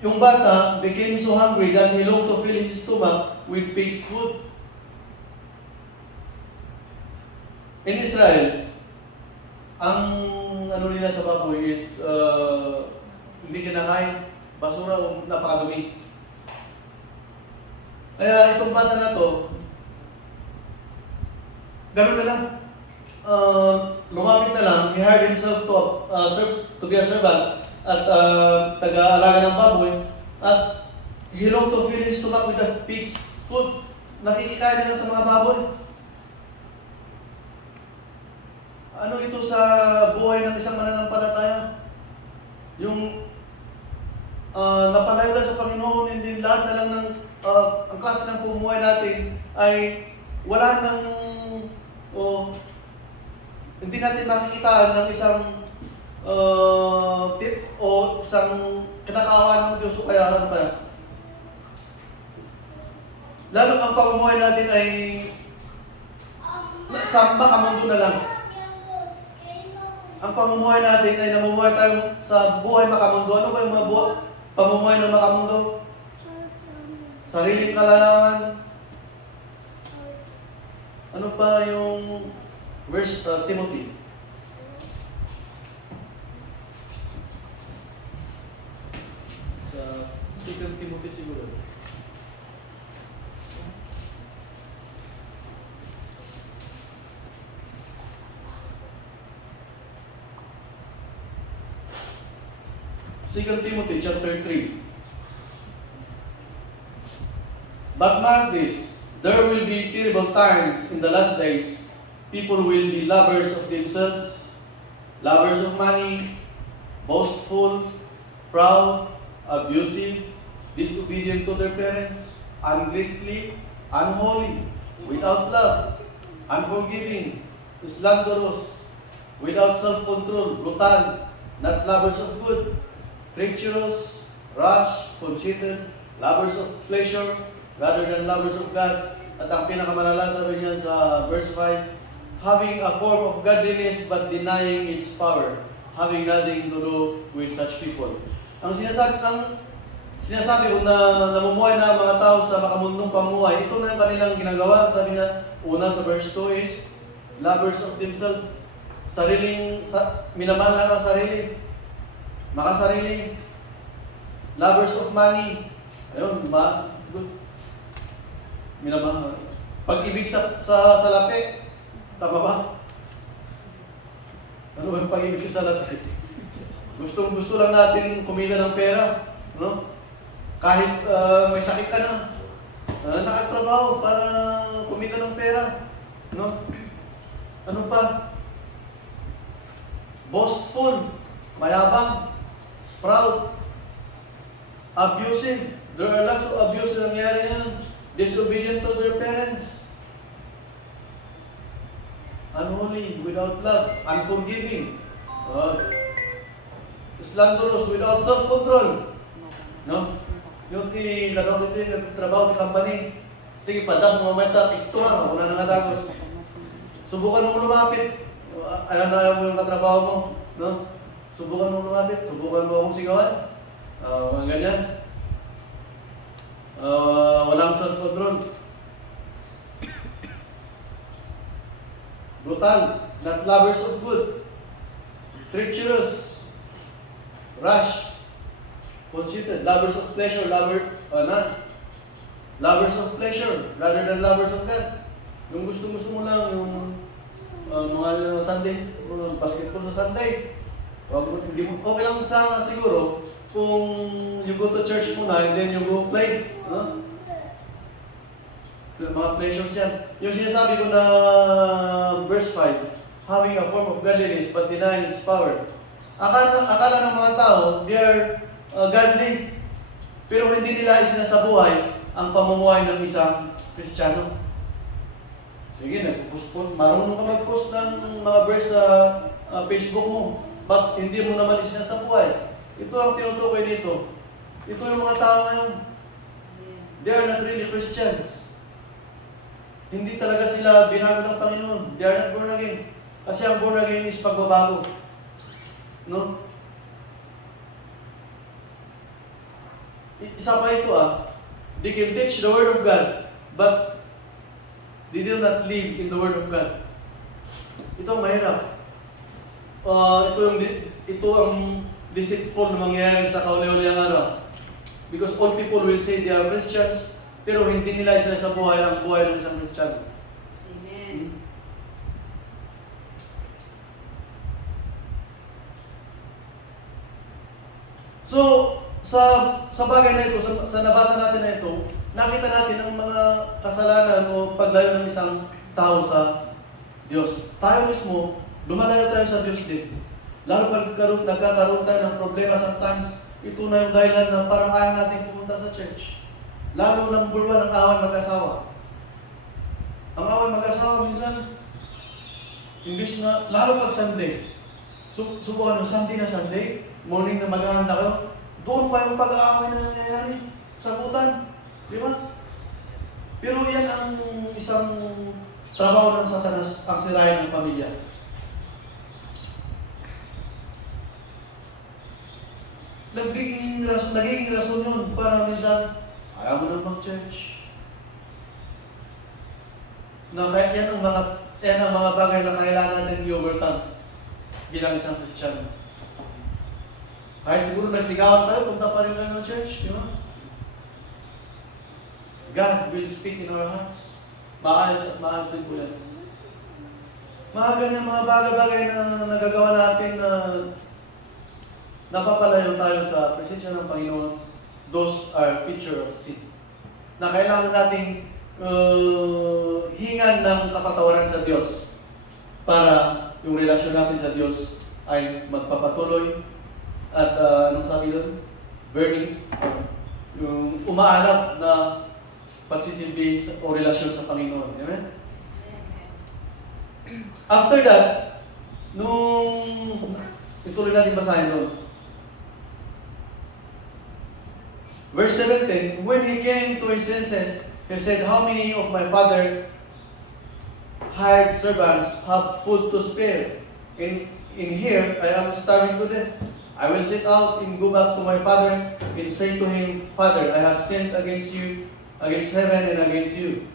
yung bata became so hungry that he longed to fill his stomach with pig's food. In Israel, ang ano nila sa baboy is hindi kinakain, basura o napakadumi. Kaya itong bata na to, ganun na lang. Lumapit na lang, he hired himself to be a servant at taga-alaga ng baboy, at he longed to fill his stomach with the pig's food. Nakikikain nila sa mga baboy. Ano ito sa buhay ng isang mananampalataya? Yung napalayo sa Panginoon, hindi lahat na lang ng ang klase ng pumuhay natin ay wala nang hindi natin makikitaan ng isang tip o isang kinakaawa ng Diyos o kaya ano kaya. Lalo ang pamumuhay natin ay sa makamundo na lang. Ang pamumuhay natin ay namumuhay tayo sa buhay makamundo. Ano ba yung mga pamumuhay ng makamundo? Sariling kalalaman. Ano pa yung verse Timothy? Sa 2 Timothy siguro. Second Timothy chapter 3. But mark this, there will be terrible times in the last days. People will be lovers of themselves, lovers of money, boastful, proud, abusive, disobedient to their parents, ungrateful, unholy, without love, unforgiving, slanderous, without self-control, brutal, not lovers of good, treacherous, rash, conceited, lovers of pleasure, rather than lovers of God. At ang pinakamalala sabi niya sa verse 5, having a form of godliness but denying its power, having nothing to do with such people. Ang sinasabi ko na namumuhay na mga tao sa makamundong pamuhay, ito na yung kanilang ginagawa. Sabi niya, una sa verse 2 is, lovers of themselves. Minamahal lang ang sarili. Makasarili. Lovers of money. Ayun, minamahal. Pag-ibig sa lapi. Tama ba? Ano ba yung pag-ibig sa lapi? Gusto lang natin kumita ng pera. No? Kahit may sakit ka na. Nakatrabaho para kumita ng pera. No? Ano pa? Boastful. Mayabang. Proud. Abusive. There are lots of abuse na nangyari yan. Disobedient to their parents. Unholy, without love, unforgiving. Slanderous, without self-control. No? Yung trabaho ng company. Sige pa, das mga mata, isto na, una na natapos. Subukan mo lumapit. Alam na alam mo yung katrabaho mo. No? Subukan mo lumapit. Subukan mo akong sigawan. Mga ganyan. Walang self-control. Brutal. Not lovers of good. Treacherous. Rash. Conceited. Lovers of pleasure. Lovers of pleasure rather than lovers of God. Yung gusto-gusto mo lang, yung mga Sunday, basketball na Sunday. Hindi mo, okay lang sana siguro kung you go to church muna and then you go play. Mga pleasures yan. Yung sinasabi ko na verse 5, having a form of godliness but denying its power. Akala ng mga tao, they are godly, pero hindi nila isinasabuhay ang pamumuhay ng isang Kristiyano. Sige, nag-post po. Marunong ka mag-post ng mga verse sa Facebook mo. But hindi mo naman isinasabuhay. Ito ang tinutukoy dito. Ito yung mga tao ngayon. They are not really Christians. Hindi talaga sila binago ng Panginoon. They are not born again. Kasi ang born again is pagbabago. No? Isa pa ito they can teach the Word of God, but they do not live in the Word of God. Ito ang mahirap. Ito ang deceitful na mangyayari sa kauli-uliang araw. Because all people will say they are Christians, pero hindi nila isa sa buhay ang buhay ng isang Kristiyano. Amen. So, sa bagay na ito, sa nabasa natin na ito, nakita natin ang mga kasalanan o paglayo ng isang tao sa Diyos. Tayo mismo, lumalayo tayo sa Diyos din. Lalo pag nagkakaroon tayo ng problema sometimes, ito na yung dahilan na parang ayaw natin pumunta sa church. Lalo number 1 ang away mag-asawa. Ang away mag-asawa minsan, imbis na, lalo pag Sunday, subukan yung Sunday, morning na maghahanda kayo, doon pa yung pag-aaway na nangyayari. Sagutan. Di ba? Pero yan ang isang trabaho ng Satanas, ang sirayan ng pamilya. Nagiging rason yun para minsan, ayaw mo na mag-church. Yan ang mga bagay na kailangan natin i-overcome bilang isang Kristiyano. Kahit siguro nagsigawan tayo, punta pa rin kayo ng church, di ba? God will speak in our hearts. Maayos at maayos din po yan. Mga ganyan, mga bagay-bagay na nagagawa natin na napapalayo tayo sa presensya ng Panginoon. Those are picture of sin. Na kailangan nating hingan ng kapatawaran sa Diyos para yung relasyon natin sa Diyos ay magpapatuloy at anong sabi doon? Burning. Yung umaalap na pagsisilbi o relasyon sa Panginoon. Amen? After that, ituloy natin basahin doon. Verse 17, when he came to his senses, he said, how many of my father hired servants have food to spare? In here, I am starving to death. I will set out and go back to my father and say to him, Father, I have sinned against you, against heaven and against you.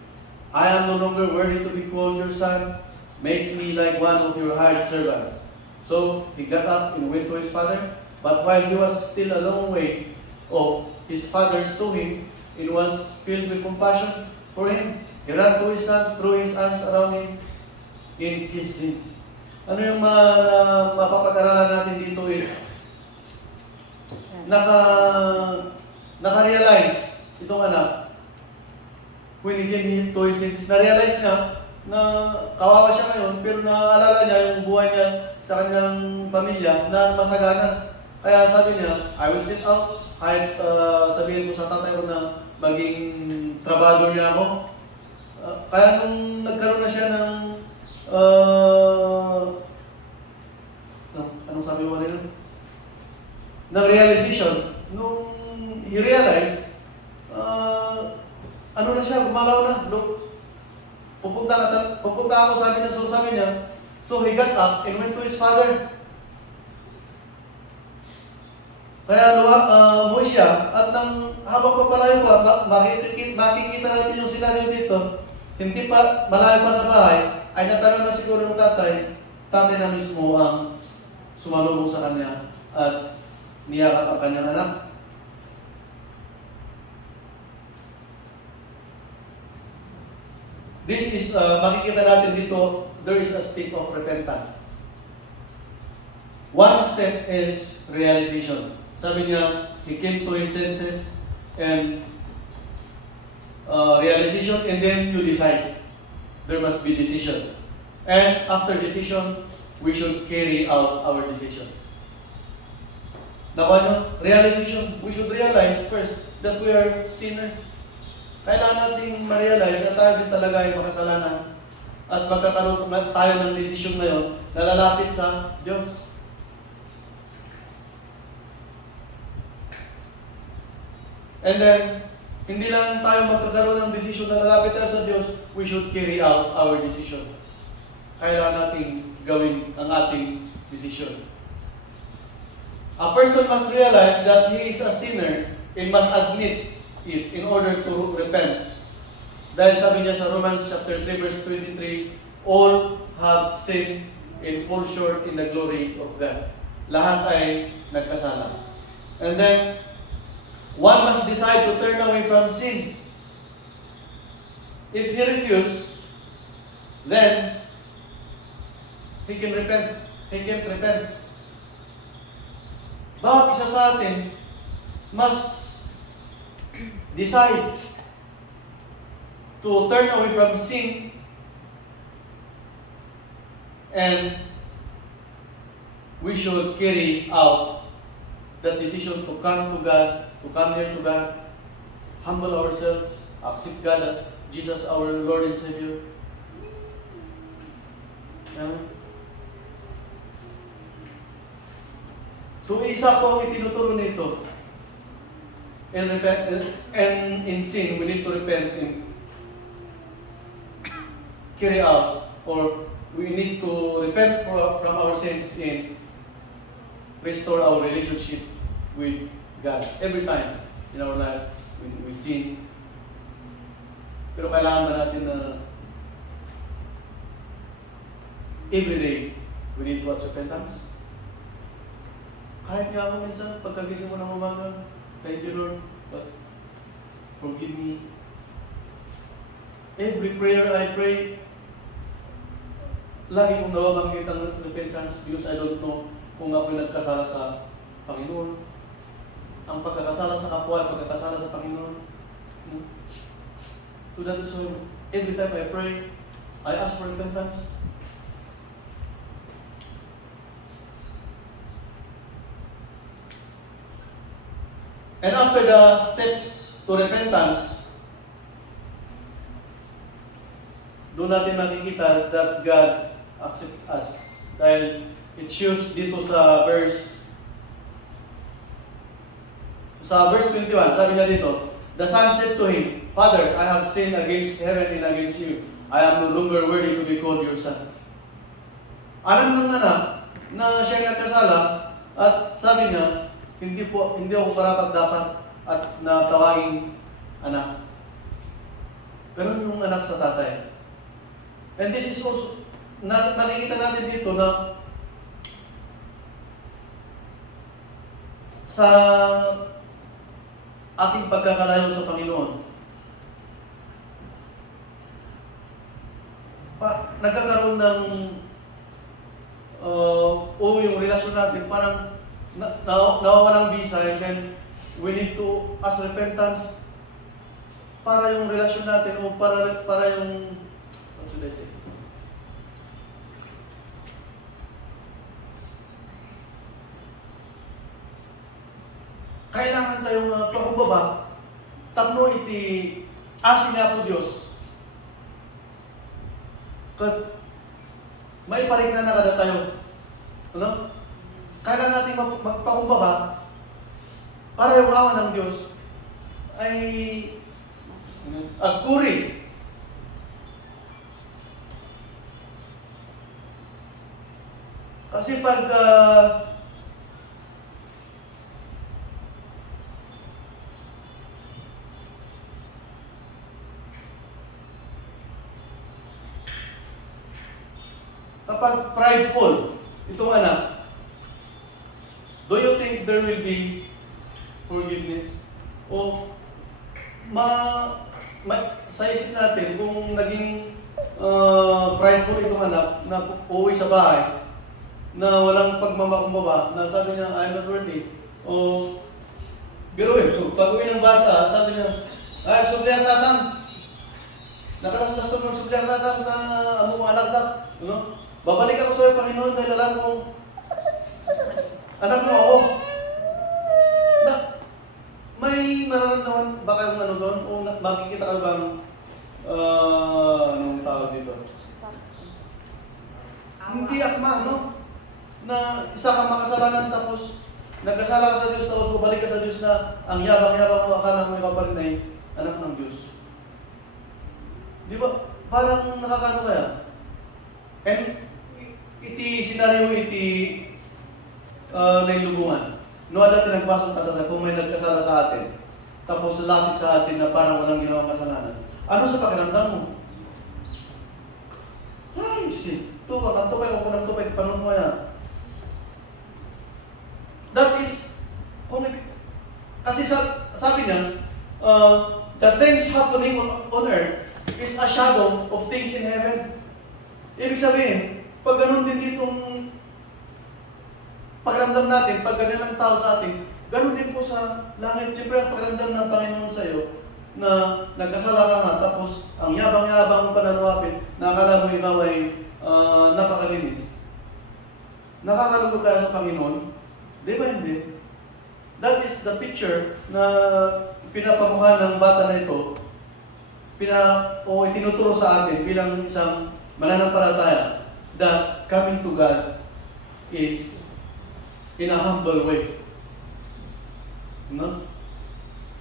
I am no longer worthy to be called your son. Make me like one of your hired servants. So he got up and went to his father. But while he was still a long way off, his father saw him and was filled with compassion for him. He ran to his son, threw his arms around him, and kissed him. Ano yung mapapag-aralan natin dito is naka-realize itong anak when he came to his senses, na-realize niya na kawawa siya ngayon, pero naaalala niya yung buhay niya sa kanyang pamilya na masagana. Kaya sabi niya, I will sit out, kahit sabihin ko sa tatay ko na maging trabador niya ako. Kaya nung nagkaroon na siya ng anong sabi mo nila? Ng realization, nung he realized, ano na siya, gumalaw na. Look, pupunta ako, sabi niya, so he got up and went to his father. Kaya umuwi siya, at habang papalayo pa, makikita natin yung senaryo dito, hindi pa, malayo pa sa bahay, ay natanong na siguro ng tatay na mismo ang sumalubong sa kanya at niyakap ang kanyang anak. This is, makikita natin dito, there is a state of repentance. One step is realization. Sabi niya, he came to his senses and realization, and then you decide. There must be decision. And after decision, we should carry out our decision. Now, realization, we should realize first that we are sinner. Kailangan nating ma-realize na tayo din talaga ay makasalanan at magkakaroon tayo ng desisyon ngayon na lalapit sa Diyos. And then, hindi lang tayo magkakaroon ng desisyon na lalapit tayo sa Diyos, we should carry out our decision. Kailangan nating gawin ang ating decision. A person must realize that he is a sinner and must admit it in order to repent. Dahil sabi niya sa Romans chapter 3 verse 23, all have sinned and fall short in the glory of God. Lahat ay nagkasala. And then, one must decide to turn away from sin. If he refuses, then he can repent. He can't repent. Bawat isa sa atin must decide to turn away from sin and we should carry out that decision to come to God, to come near to God, humble ourselves, accept God as Jesus our Lord and Savior. Amen. So isa po ang itinuturo nito. And in sin, we need to repent and carry out, or we need to repent from our sins and restore our relationship with God. Every time in our life, when we sin. Pero kailangan ba natin na every day, we need to ask repentance? Kahit nga ako minsan, pagkagising mo ng umaga, thank you Lord, but forgive me. Every prayer I pray, lagi kong nawabanggit ang repentance because I don't know kung ako'y nagkasala sa Panginoon. Ang pagkakasala sa kapwa, pagkakasala sa Panginoon. So that is why every time I pray, I ask for repentance. And after the steps to repentance, doon natin makikita that God accepts us. Dahil it shows dito sa verse 21, sabi niya dito, the son said to him, Father, I have sinned against heaven and against you. I am no longer worthy to be called your son. Alam ng anak na siya nagkasala at sabi niya, hindi ako karapat-dapat at natawaging anak. Ganun yung anak sa tatay. And this is also, nakikita natin dito na sa ating pagkakalayo sa Panginoon, nagkakaroon ng yung relasyon natin parang nawawalang bisa, and then we need to ask repentance para yung relasyon natin o para yung what should I say? Kailangan tayong pakumbaba tapno iti asin nga po Diyos kat may paring na nakada tayo. Ano? Kailangan natin magpakumbaba para yung awa ng Diyos ay agkuri Kasi pag kapag prideful itong anak, do you think there will be forgiveness? O sa isip natin, kung naging prideful itong anak na uuwi sa bahay, na walang pagmamakumbaba, na sabi niya, I'm not worthy. O, biruin, pag uwi ng bata, sabi niya, ay, sublihan tatang. Nakalaslas ko ng sublihan tatang na amo mga anak. Ano? Babalik ako sa iyo, Panginoon, dahil alam kong anak mo ako. May nararamdaman ba kayong ano doon? O makikita ka bang anong tawag dito? Hindi akma, no? Na isa kang makasalanan tapos nagkasala ka sa Diyos tapos bumalik ka sa Diyos na ang yabang-yabang mo, akala mo ikaw pa rin ay anak ng Diyos. Di ba? Parang nakakano kaya? And iti senaryo iti nailubungan. No ada tinagbasong katata kung may nagkasala sa atin. Tapos lapit sa atin na parang walang ginawang kasalanan. Ano sa pakiramdam mo? Ay, tuwa ka kung kunang tupay, paano mo yan? That is, kasi sabi niya, the things happening on earth is a shadow of things in heaven. Ibig sabihin, pag ganun din ditong pakiramdam natin, pag ganyan ang tao sa atin, ganun din po sa langit. Siyempre, ang pakiramdam ng Panginoon sa iyo, na nagkasala ka nga, tapos ang yabang-yabang mong pananawapin, na akala mo ikaw ay napakalinis. Nakakalugod kaya sa Panginoon? Di ba hindi? That is the picture na pinapamukha ng bata na ito, itinuturo sa atin bilang isang mananampalataya that coming to God is in a humble way. No?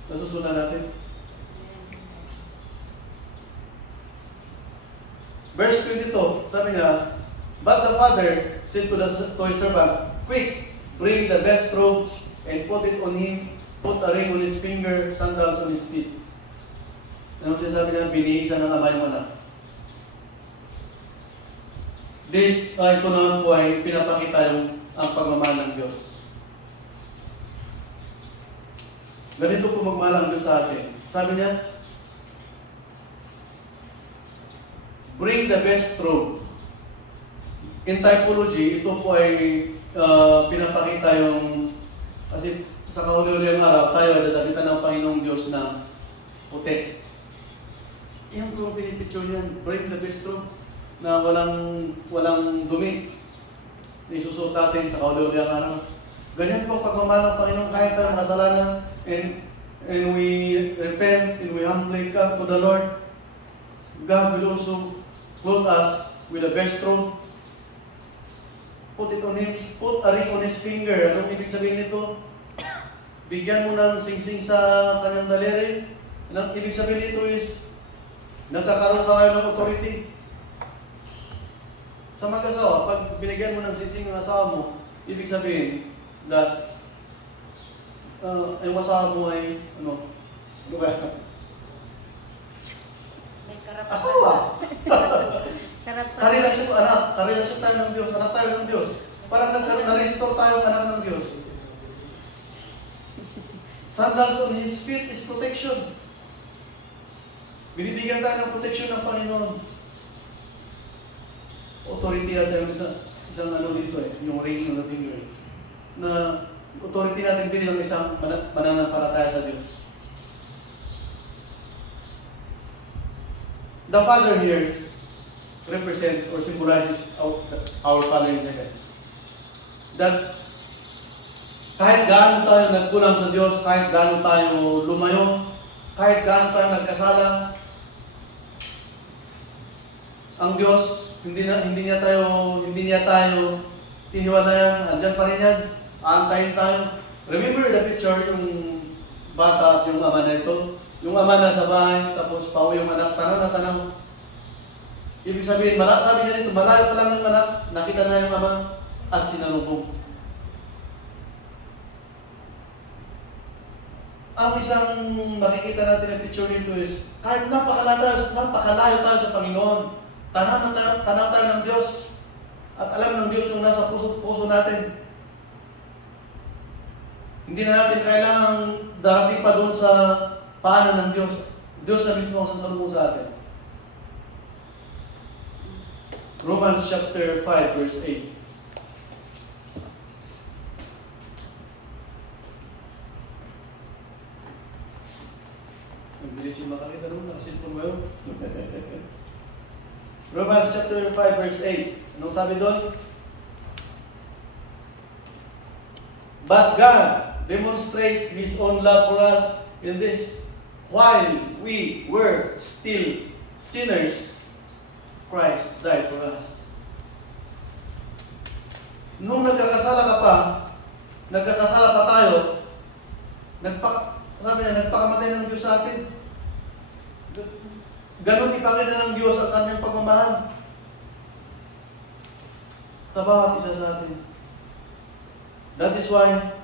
Nasusunod natin. Verse 22, sabi niya, but the father said to his servant, quick, bring the best robe and put it on him, put a ring on his finger, sandals on his feet. Ano sinasabi niya? Binihisan ng ama yung anak. This ay ito naman po ay pinapakita ang pagmamahal ng Diyos. Ganito po magmahal ang Diyos sa atin. Sabi niya, bring the best robe. In typology, ito po ay pinapakita yung, kasi sa kahuli-huli ang araw, tayo ay dadabitan ng Panginoong Diyos na puti. Iyan po ang pinipicture niyan, bring the best robe, na walang dumi. Isusuot natin sa kahuli-huli ang araw. Ganyan po pagmamahal ng Panginoon kahit tayo makasalanan, and we repent, and we humbly come to the Lord. God will also clothe us with the best robe. Put it on him, put a ring on his finger. Anong ibig sabihin nito? Bigyan mo ng singsing sa kanyang daliri. Anong ibig sabihin nito is, nagkakaroon ka ngayon ng authority. Sa mag-asawa, pag binigyan mo ng singsing ng asawa mo, ibig sabihin that yung asawa mo ay, ano ba? May karapatan. Asawa! Karapatan. Karelasyon anak, karelasyon tayo ng Diyos, anak tayo ng Diyos. Parang na-restore tayo anak ng Diyos. Sandals on his feet is protection. Binibigyan tayo ng protection ng Panginoon. Authority natin isang ano dito yung ring on the finger. Na authority natin bilang isang mananampalataya sa Diyos. The Father here represent or symbolizes our Father in heaven. That kahit gaano tayo nagkulang sa Diyos, kahit gaano tayo lumayo, kahit gaano tayo nagkasala, ang Diyos hindi niya tayo hihiwalayan, andyan pa rin yan, aantayin tayo. Remember the picture, yung bata at yung ama na ito, yung ama na sa bahay, tapos pauwi yung anak, tanaw na tanaw. Ibig sabihin, sabi niya dito, malayo pa lang yung anak, nakita na yung ama, at sinalubong. Ang isang makikita natin na picture nito is, kahit napakalayo tayo sa Panginoon, tanaw tayo ng Diyos, at alam ng Diyos yung nasa puso natin. Hindi na natin kailangang darating pa doon sa paanan ng Diyos. Diyos na mismo ang sasalubong sa atin. Romans chapter 5 verse 8. Ang bilis yung makakita doon, nakasilpon mo yun. Romans chapter 5 verse 8. Anong sabi doon? But God demonstrate His own love for us in this: while we were still sinners, Christ died for us. Nung nagkakasala pa tayo, nagpakamatay ng Diyos sa atin. Ganon ipakita ng Diyos ang kanyang pagmamahal sa bawat isa sa atin. That is why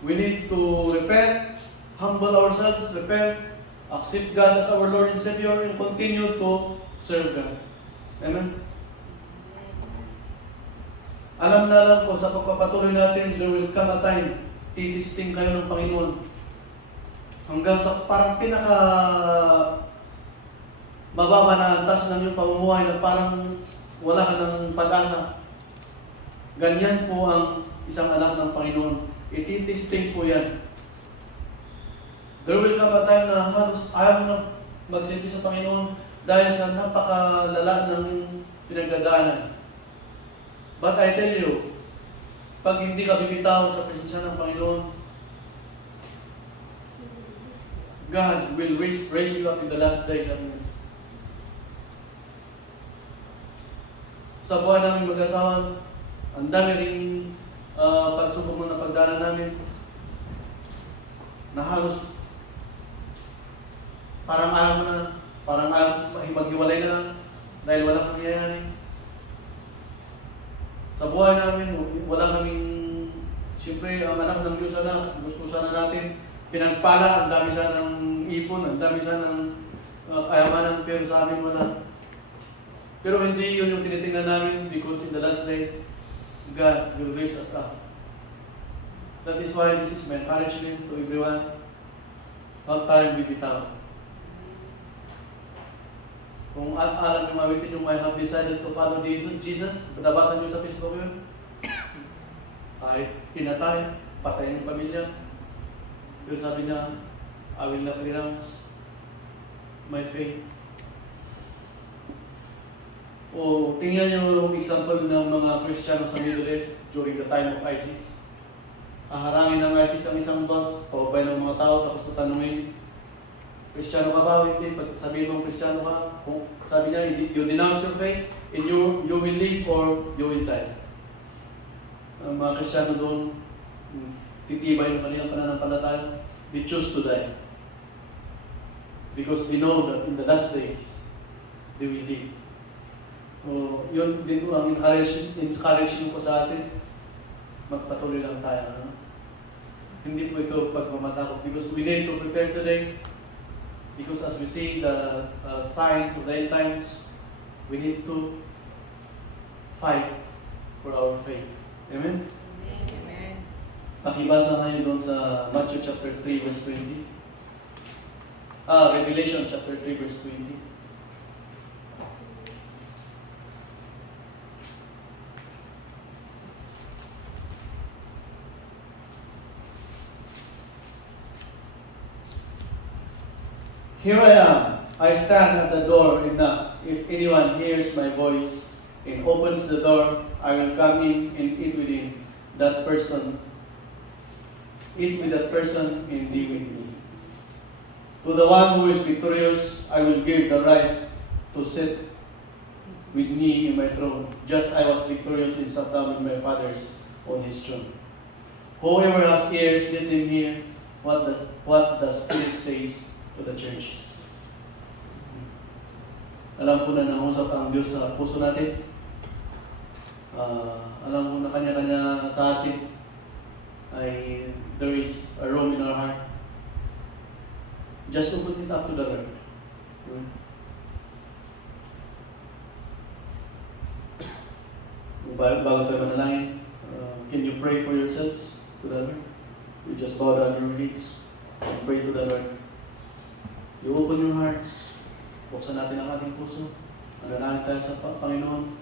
we need to repent, humble ourselves, accept God as our Lord and Savior, and continue to serve God. Amen? Alam na lang po sa pagpapatuloy natin, there will come a time, titisting kayo ng Panginoon. Hanggang sa parang pinaka mababa na antas ng iyong pamumuhay na parang wala ka ng pag-asa. Ganyan po ang isang anak ng Panginoon. Ititisting po yan. There will come a time na halos ayaw mo na magsilbi sa Panginoon dahil sa napakalala ng pinagdadaanan. But I tell you, pag hindi ka bibitaw sa presensya ng Panginoon, God will raise you up in the last days. Sa buwan namin mag-asawa, ang dami rin pagsubok na pagdaanan namin na halos parang ayaw maghiwalay na dahil walang nangyayari. Sa buhay namin, wala kaming, siyempre, ang anak ng Diyos gusto sana natin pinagpala, ang dami sanang ipon, ang dami sanang kayamanan, pero sa amin wala. Pero hindi yun yung tinitingnan namin because in the last day, God will raise us up. That is why this is my encouragement to everyone. Huwag tayong bibitaw. Kung alam nyo mawitin yung I have decided to follow Jesus, nabasa nyo sa Facebook yun. Kahit pinatay, patay ng pamilya. Pero sabi niya, I will not renounce my faith. O tingnan nyo yung example ng mga Kristiyano sa Middle East during the time of ISIS. Haharangin ng ISIS ang isang bus, paubay ng mga tao, tapos tatanungin, Kristiyano ka ba? Hindi. Pag sabihin mong Kristiyano ka, kung sabi niya, you denounce your faith, and you will live or you will die. Ang mga Kristiyano doon, titibay yung kanilang pananampalataya, they choose to die. Because they know that in the last days, they will live. So, yun din po ang encouragement ko sa atin. Magpatuloy lang tayo. Ano? Hindi po ito pagmamatakot because we need to prepare today. Because as we see the signs of the end times, we need to fight for our faith. Amen? Amen. Pakibasa ngayon doon sa Matthew chapter 3 verse 20. Revelation chapter 3 verse 20. Here I am. I stand at the door and knock. If anyone hears my voice and opens the door, I will come in and eat with him. Eat with that person and be with me. To the one who is victorious, I will give the right to sit with me in my throne, just I was victorious and sat down with my fathers on his throne. Whoever has ears, let him hear what the Spirit says to the churches. Alam ko na nangusap ang Diyos sa puso natin. alam mo na kanya-kanya sa atin ay there is a room in our heart. Just open it up to the Lord. Bago tayo manalangin, can you pray for yourselves to the Lord? You just bow down your heads and pray to the Lord. You open your hearts. Buksan natin ang ating puso. Manalangin tayo sa Panginoon.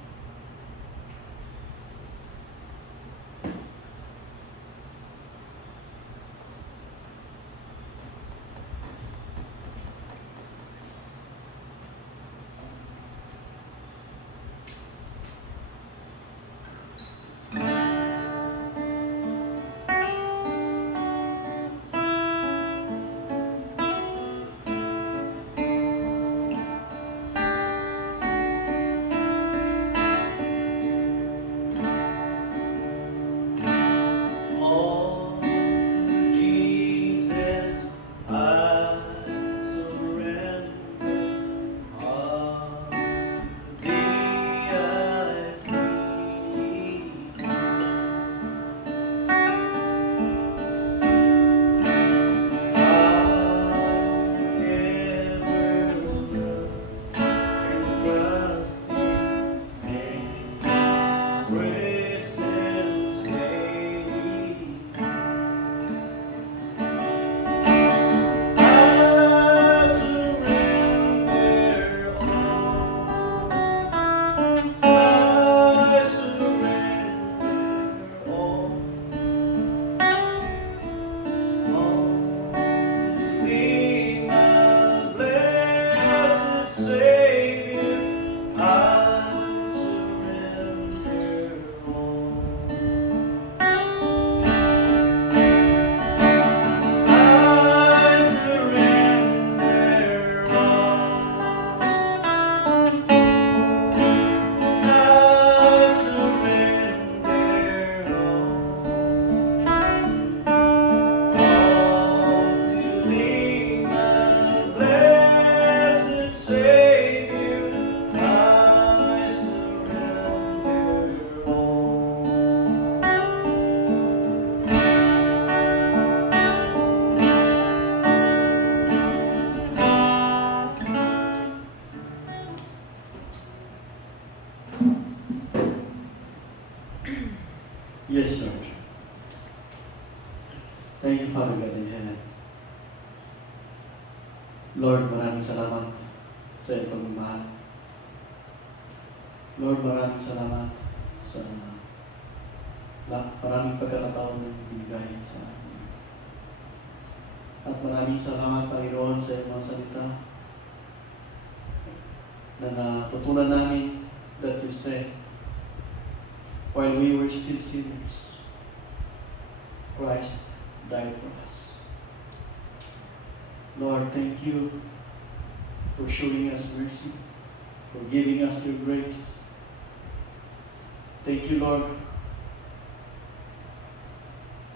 Yes, Lord. Thank you, Father God in heaven. Lord, maraming salamat sa iyong pagmamahal. Lord, maraming salamat sa maraming pagkakataon na binigay sa amin. At maraming salamat, Panginoon, sa iyong mga salita na natutunan namin that you said, while we were still sinners, Christ died for us. Lord, thank you for showing us mercy, for giving us your grace. Thank you, Lord,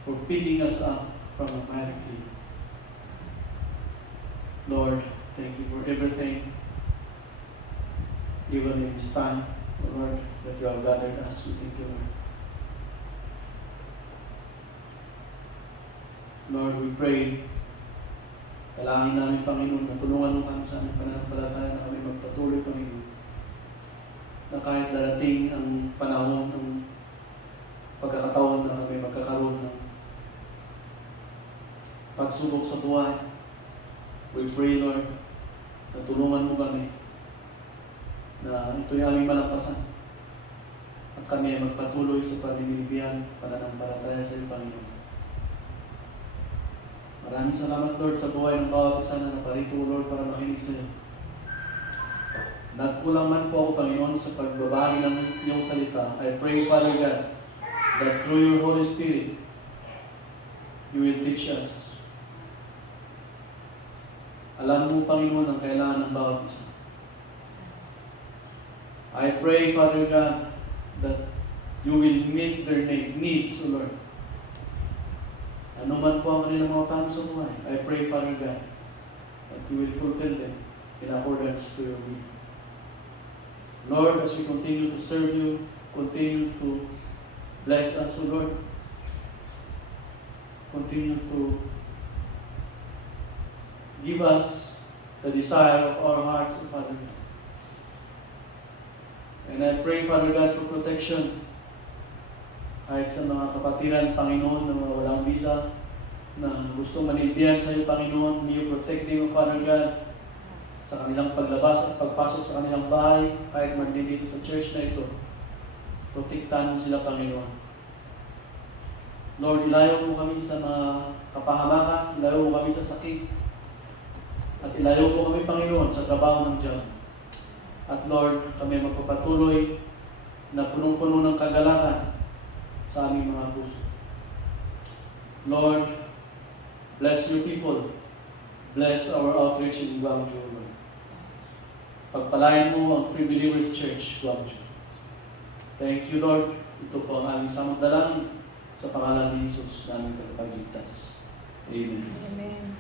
for picking us up from a miry clay. Lord, thank you for everything, even in this time, Lord, that you have gathered us. We thank you, Lord. Lord, we pray, dalangin namin, Panginoon, na tulungan mo kami sa aming pananampalataya na kami magpatuloy, Panginoon, na kahit darating ang panahon ng pagkakataon na kami magkakaroon ng pagsubok sa buhay, we pray, Lord, na tulungan mo kami na ito'y aming malampasan at kami ay magpatuloy sa pamimigyan, pananampalataya sa iyo, Panginoon. Maraming salamat, Lord, sa buhay ng bawat isa na naparito, Lord, para makinig sa iyo. Nagkulang man po ako, Panginoon, sa pagbabahagi ng iyong salita. I pray, Father God, that through your Holy Spirit, you will teach us. Alam mo, Panginoon, ang kailangan ng bawat isa. I pray, Father God, that you will meet their needs, O Lord. Ano man po ang kanilang mga plano sa buhay, I pray, Father God, that you will fulfill them in accordance to your will. Lord, as we continue to serve you, continue to bless us, O Lord. Continue to give us the desire of our hearts, O Father. And I pray, Father God, for protection kahit sa mga kapatiran, Panginoon, na mga walang visa, na gusto manimbihan sa iyo, Panginoon. May you protect them, O Father God, sa kanilang paglabas at pagpasok sa kanilang bahay, kahit man din dito sa church na ito. Protektahan mo sila, Panginoon. Lord, ilayo mo kami sa mga kapahamakan, ilayo mo kami sa sakit, at ilayo mo kami, Panginoon, sa trabaho ng diyan. At Lord, kami magpapatuloy na punong-puno ng kagalakan sa aming mga puso. Lord, bless your people. Bless our outreach in Guangzhou, Lord. Pagpalain mo ang Free Believers Church, Guangzhou. Thank you, Lord. Ito po ang aming samang dalangin sa pangalan ni Jesus, naming tagapagligtas. Amen. Amen.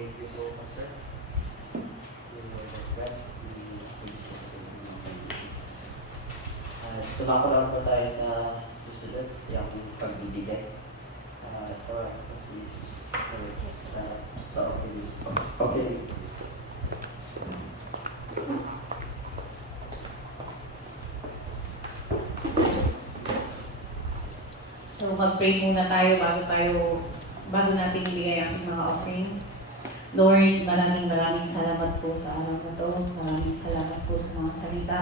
Thank you po, Pastor. Yung word of God, Tumako lang po tayo sa susunod, yung pagbibigay. Ito si sa opening. Okay. So mag-pray muna tayo bago natin ibigay ang mga offering. Lord, maraming salamat po sa araw na to. Maraming salamat po sa mga salita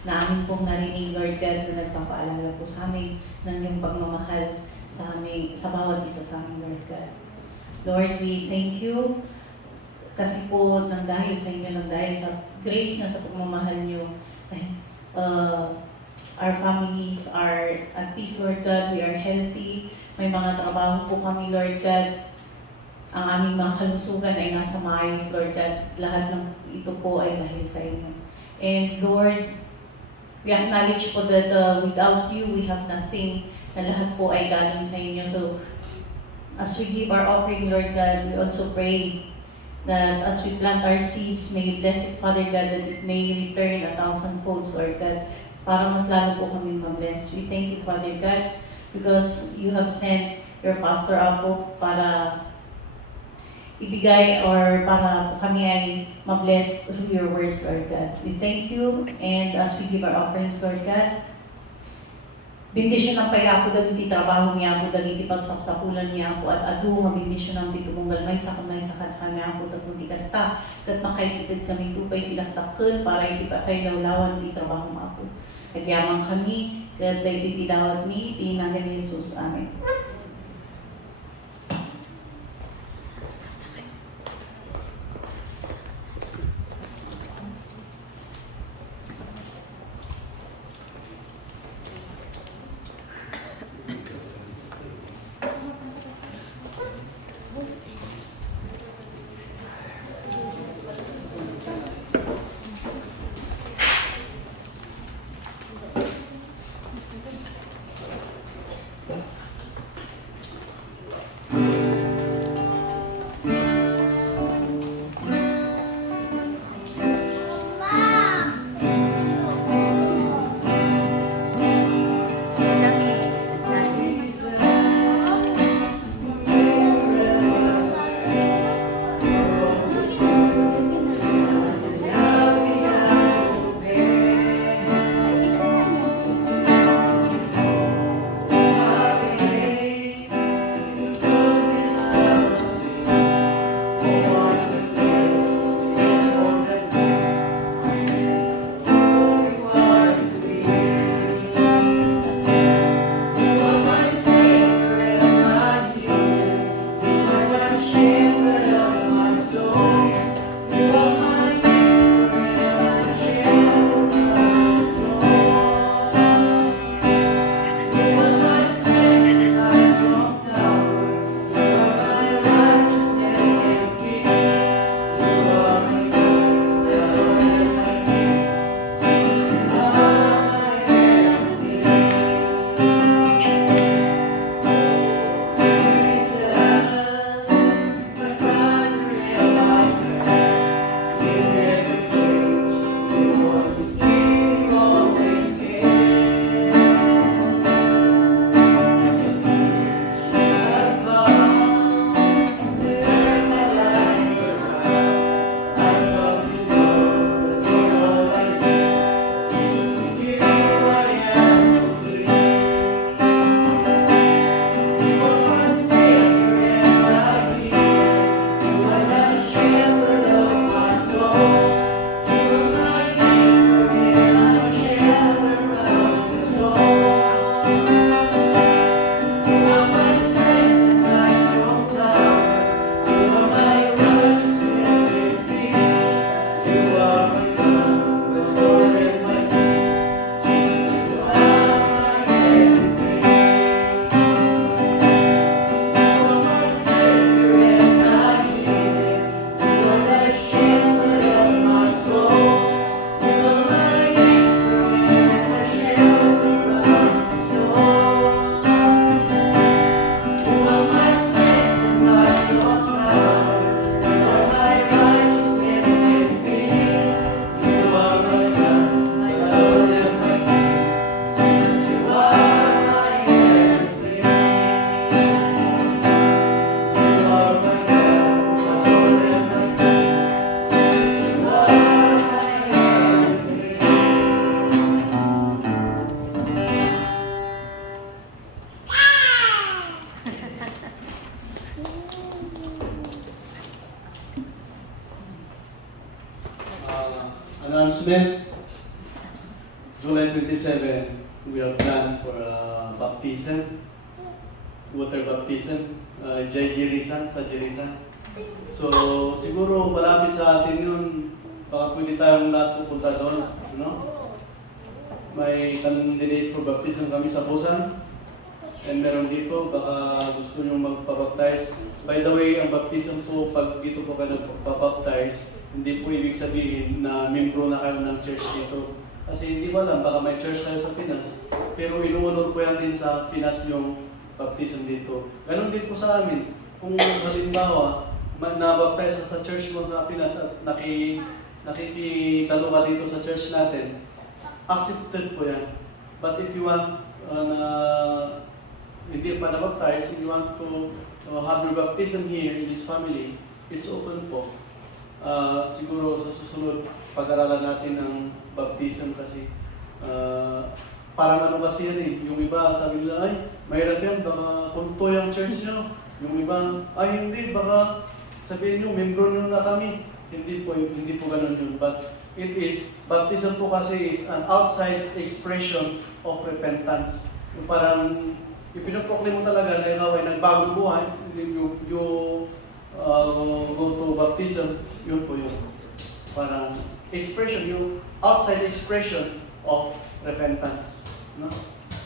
na amin pong narinig, Lord God, na nagpapaalala po sa amin ng iyong pagmamahal sa amin, sa bawat isa sa amin, Lord God. Lord, we thank you kasi po nang dahil sa inyo, nang dahil sa grace na sa pagmamahal niyo, our families are at peace, Lord God. We are healthy. May mga trabaho po kami, Lord God. Ang aming mga kalusugan ay nasa maayos, Lord God. Lahat ng ito po ay dahil sa inyo. And Lord, we acknowledge po that without you, we have nothing. Na lahat po ay galing sa inyo. So, as we give our offering, Lord God, we also pray that as we plant our seeds, may you bless it, Father God, that it may return 1,000-fold, Lord God, para mas lalo po kami ma-bless. We thank you, Father God, because you have sent your Pastor Apo para ibigay or para kami ay ma-bless through your words, Lord God. We thank you, and as we give our offerings, Lord God, bendisyon ng payapo dagiti trabaho niya po, dagiti pagsapsapulan niya po, at adu mabindisyon ng titubunggal may sa kamay sa kanakanya po, tapunti kasta, kat makaitid kami tupay tilaktakkel, para iti pa kay lawlawan ti trabaho mga po. Nagyamang kami, kat iti tilawat mi, tinanggan ni Jesus. Amen. announcement. July 27, we have planned for baptism, water baptism, Jirisan, sa Jirisan. So, siguro malapit sa atin yun, baka pwede tayong lahat pupunta doon, May candidate for baptism kami sa Busan. And meron dito, baka gusto nyo magpabaptize. By the way, ang baptism po, pag dito po kayo nagpapabaptize, hindi po ibig sabihin na membro na kayo ng church dito. Kasi hindi ko alam, baka may church kayo sa Pinas. Pero inuunod po yan din sa Pinas yung baptism dito. Ganon din po sa amin. Kung halimbawa, nabaptize sa church mo sa Pinas at nakikitalo ka dito sa church natin, accepted po yan. But if you want hindi pa nabaptize, if you want to have your baptism here in this family, it's open po. Siguro sa susunod, pag-aralan natin ng baptism kasi parang ano kasi yan eh. Yung iba sabi nila, ay, mahirap yan, baka punto yung church nyo. Yung iba, ay hindi, baka sabihin nyo, membro nyo na kami. Hindi po ganun yun. But it is, baptism po kasi is an outside expression of repentance. Yung parang, ipinoproclaim mo talaga na ikaw ay nagbagong buhay, you go to baptism, yun po yun. Parang expression, yung outside expression of repentance.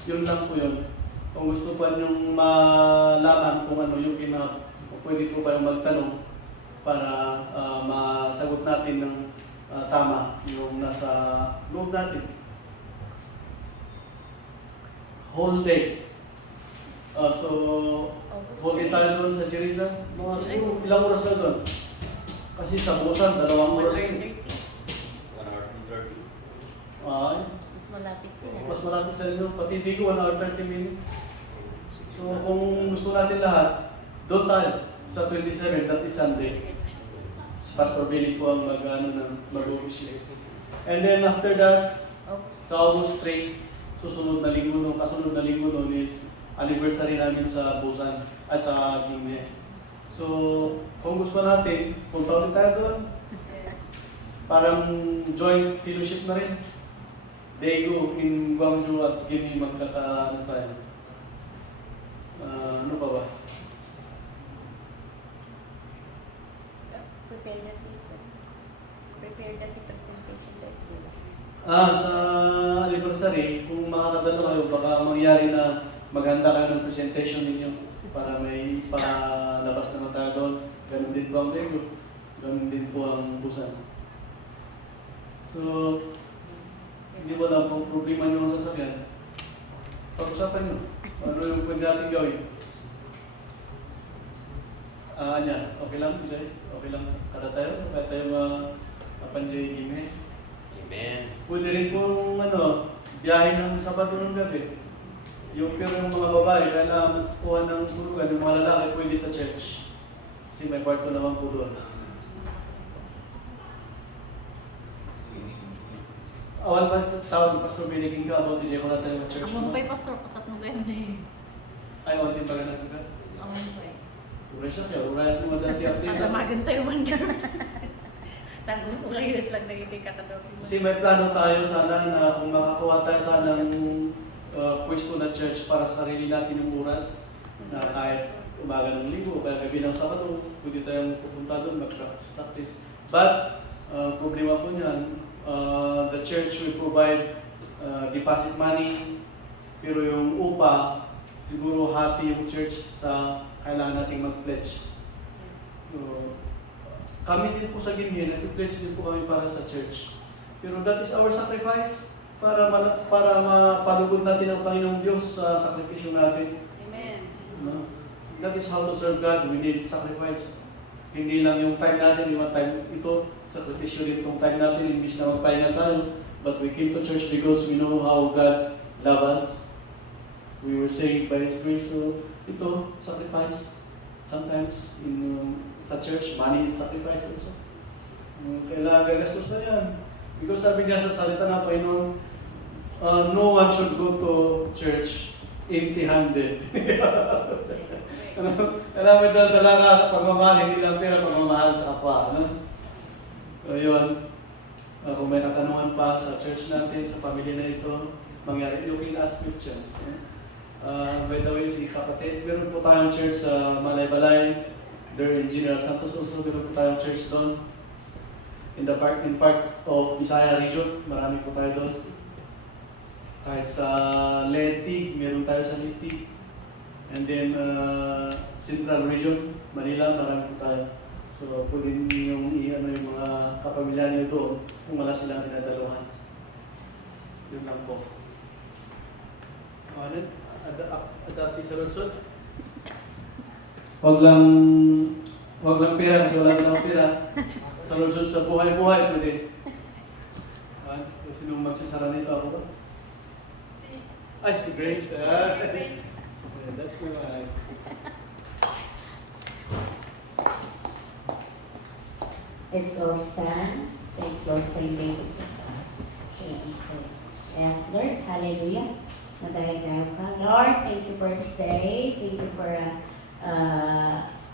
Yun lang po yun. Kung gusto pa niyong malaman kung ano yung pwede po kayong magtanong para masagot natin ng tama yung nasa loob natin. Whole day. So, whole day tayo doon sa Jirisan. Mga siguro, ilang oras na doon? Kasi sa Busan, 2 oras. 1 hour and 30. Ay. Mas malapit sila. Mas malapit sa inyo. Pati di ko 1 hour 30 minutes. So, kung gusto natin lahat, doon tayo sa 27, that is Sunday. Si Pastor Billy po ang mag-officiate. And then after that, sa August 3, kasunod na linggo nun is anniversary namin sa Busan, sa Guinea. So, kung gusto natin, punta ulit tayo doon. Parang joint fellowship na rin. Daegu in Gwangju at Guinea magkakaano tayo. Ano pa ba? Prepare that presentation that day. Sa anniversary, kung makakadalo kayo, baka mangyari na maghanda kayo ng presentation ninyo para may palabas naman tayo doon. Ganun din po ang Daegu. Ganun din po ang Busan. So, hindi ko alam kung problema nyo ang sasakyan. Pag-usapan nyo. Ano yung pwede natin gawin? Okay lang? Okay lang. Kada tayo? Kaya tayo mapanjay Guinea. Amen. Pwede rin pong biyahe ng Sabado ng gabi. Pero yung mga babae, kailangan kuha ng tulugan. Yung mga lalaki pwede sa church. Kasi may kwarto naman po doon. Awal ba tawag ng Pastor Biniging ka about DJ ko natin ng church mo? Amon pa'y pastor, kasat nung gayam na yun. Ay, awal din pa ganun ka? Amon pa'y. Ura siya kaya, ura mo dati ang Sa magan tayo man ka. Tagong ulayot lang na hindi katadawin mo. Kasi may plano tayo sana na kung makakuha tayo sana ng pwesto na church para sa sarili natin yung oras na kahit umaga ng linggo o kaya gabi ng Sabado, pwede tayong pupunta doon, mag-practice. But, problema po niyan, the church will provide deposit money, pero yung upa, siguro hati yung church sa kailangan nating mag-pledge. So, kami din po sa Guinea, nag-pledge din po kami para sa church. Pero that is our sacrifice para mapalugod natin ang Panginoong Diyos sa sakripisyo natin. Amen. That is how to serve God. We need sacrifice. Hindi lang yung time natin, yung time ito, sakripisyo din itong time natin, imbis na magpahinga tayo. But we came to church because we know how God loves us. We were saved by His grace. So, ito, sacrifice. Sometimes, sa church, money is sacrifice also. Kailangan gagastos na yan. Because sabi niya sa salita ng Panginoon, no one should go to church empty-handed. Alam mo, dala ka pagmamahal, hindi lang pera, pagmamahal sa kapwa. So, yun. Kung may katanungan pa sa church natin, sa pamilya na ito, mangyari, you can ask questions. By the way, si kapatid, meron po tayong church sa Malaybalay, there in General Santos also, meron po tayong church doon. In parts of Bisaya region, marami po tayo doon. Kahit sa Leyte, meron tayo sa Leyte. And then, Central region, Manila, marami po tayo. So, pwede yung yung mga kapamilya niyo doon kung wala silang dinadaluhan. Yun lang po. Ano? Adapti sa Lonsod? Wag lang pera kasi wala na pera. Sa Lonsod sa buhay-buhay pwede. Sinong magsasara nito ako ba? Ay, si Grace. That's my wife. Let's all stand. Take close and Yes, Lord. Hallelujah. Madahil ka. Lord, thank you for this day. Thank you for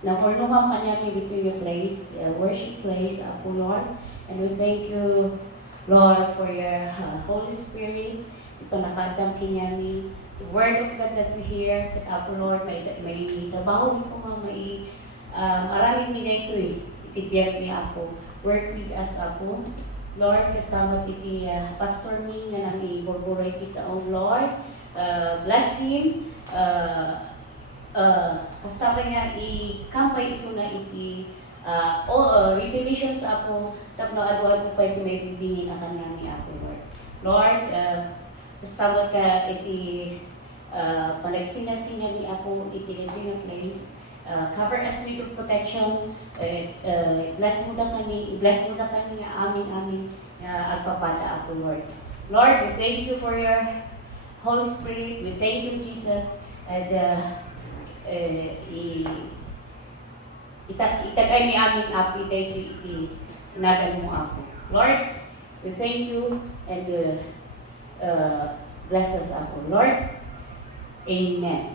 napurnungan ka namin dito yung place, worship place, Apo Lord. And we thank you, Lord, for your Holy Spirit. Ito nakadamkin namin. The word of God that we hear, at Apo Lord, may trabaho ko nga, may maraming nila ito eh. Itibiyag niya Apo. Work with us, Apo. Lord, kasama iti Pastor Ming na nang iborboray ki sa own Lord. Bless him. Kasama niya ikampay iso na iti revelations Apo. Tap na adwad po pa ito may bibingin na kanyang Apo Lord. Lord, kasama ka iti panagsinasinya ni Apo iti living place. Cover us with your protection. Bless mo na kami nga amin agpapada Apo Lord. Lord, we thank you for your Holy Spirit. We thank you, Jesus. And itagay ni amin Apo, thank you, inagan mo Apo. Lord, we thank you and bless us Apo. Lord, Amen.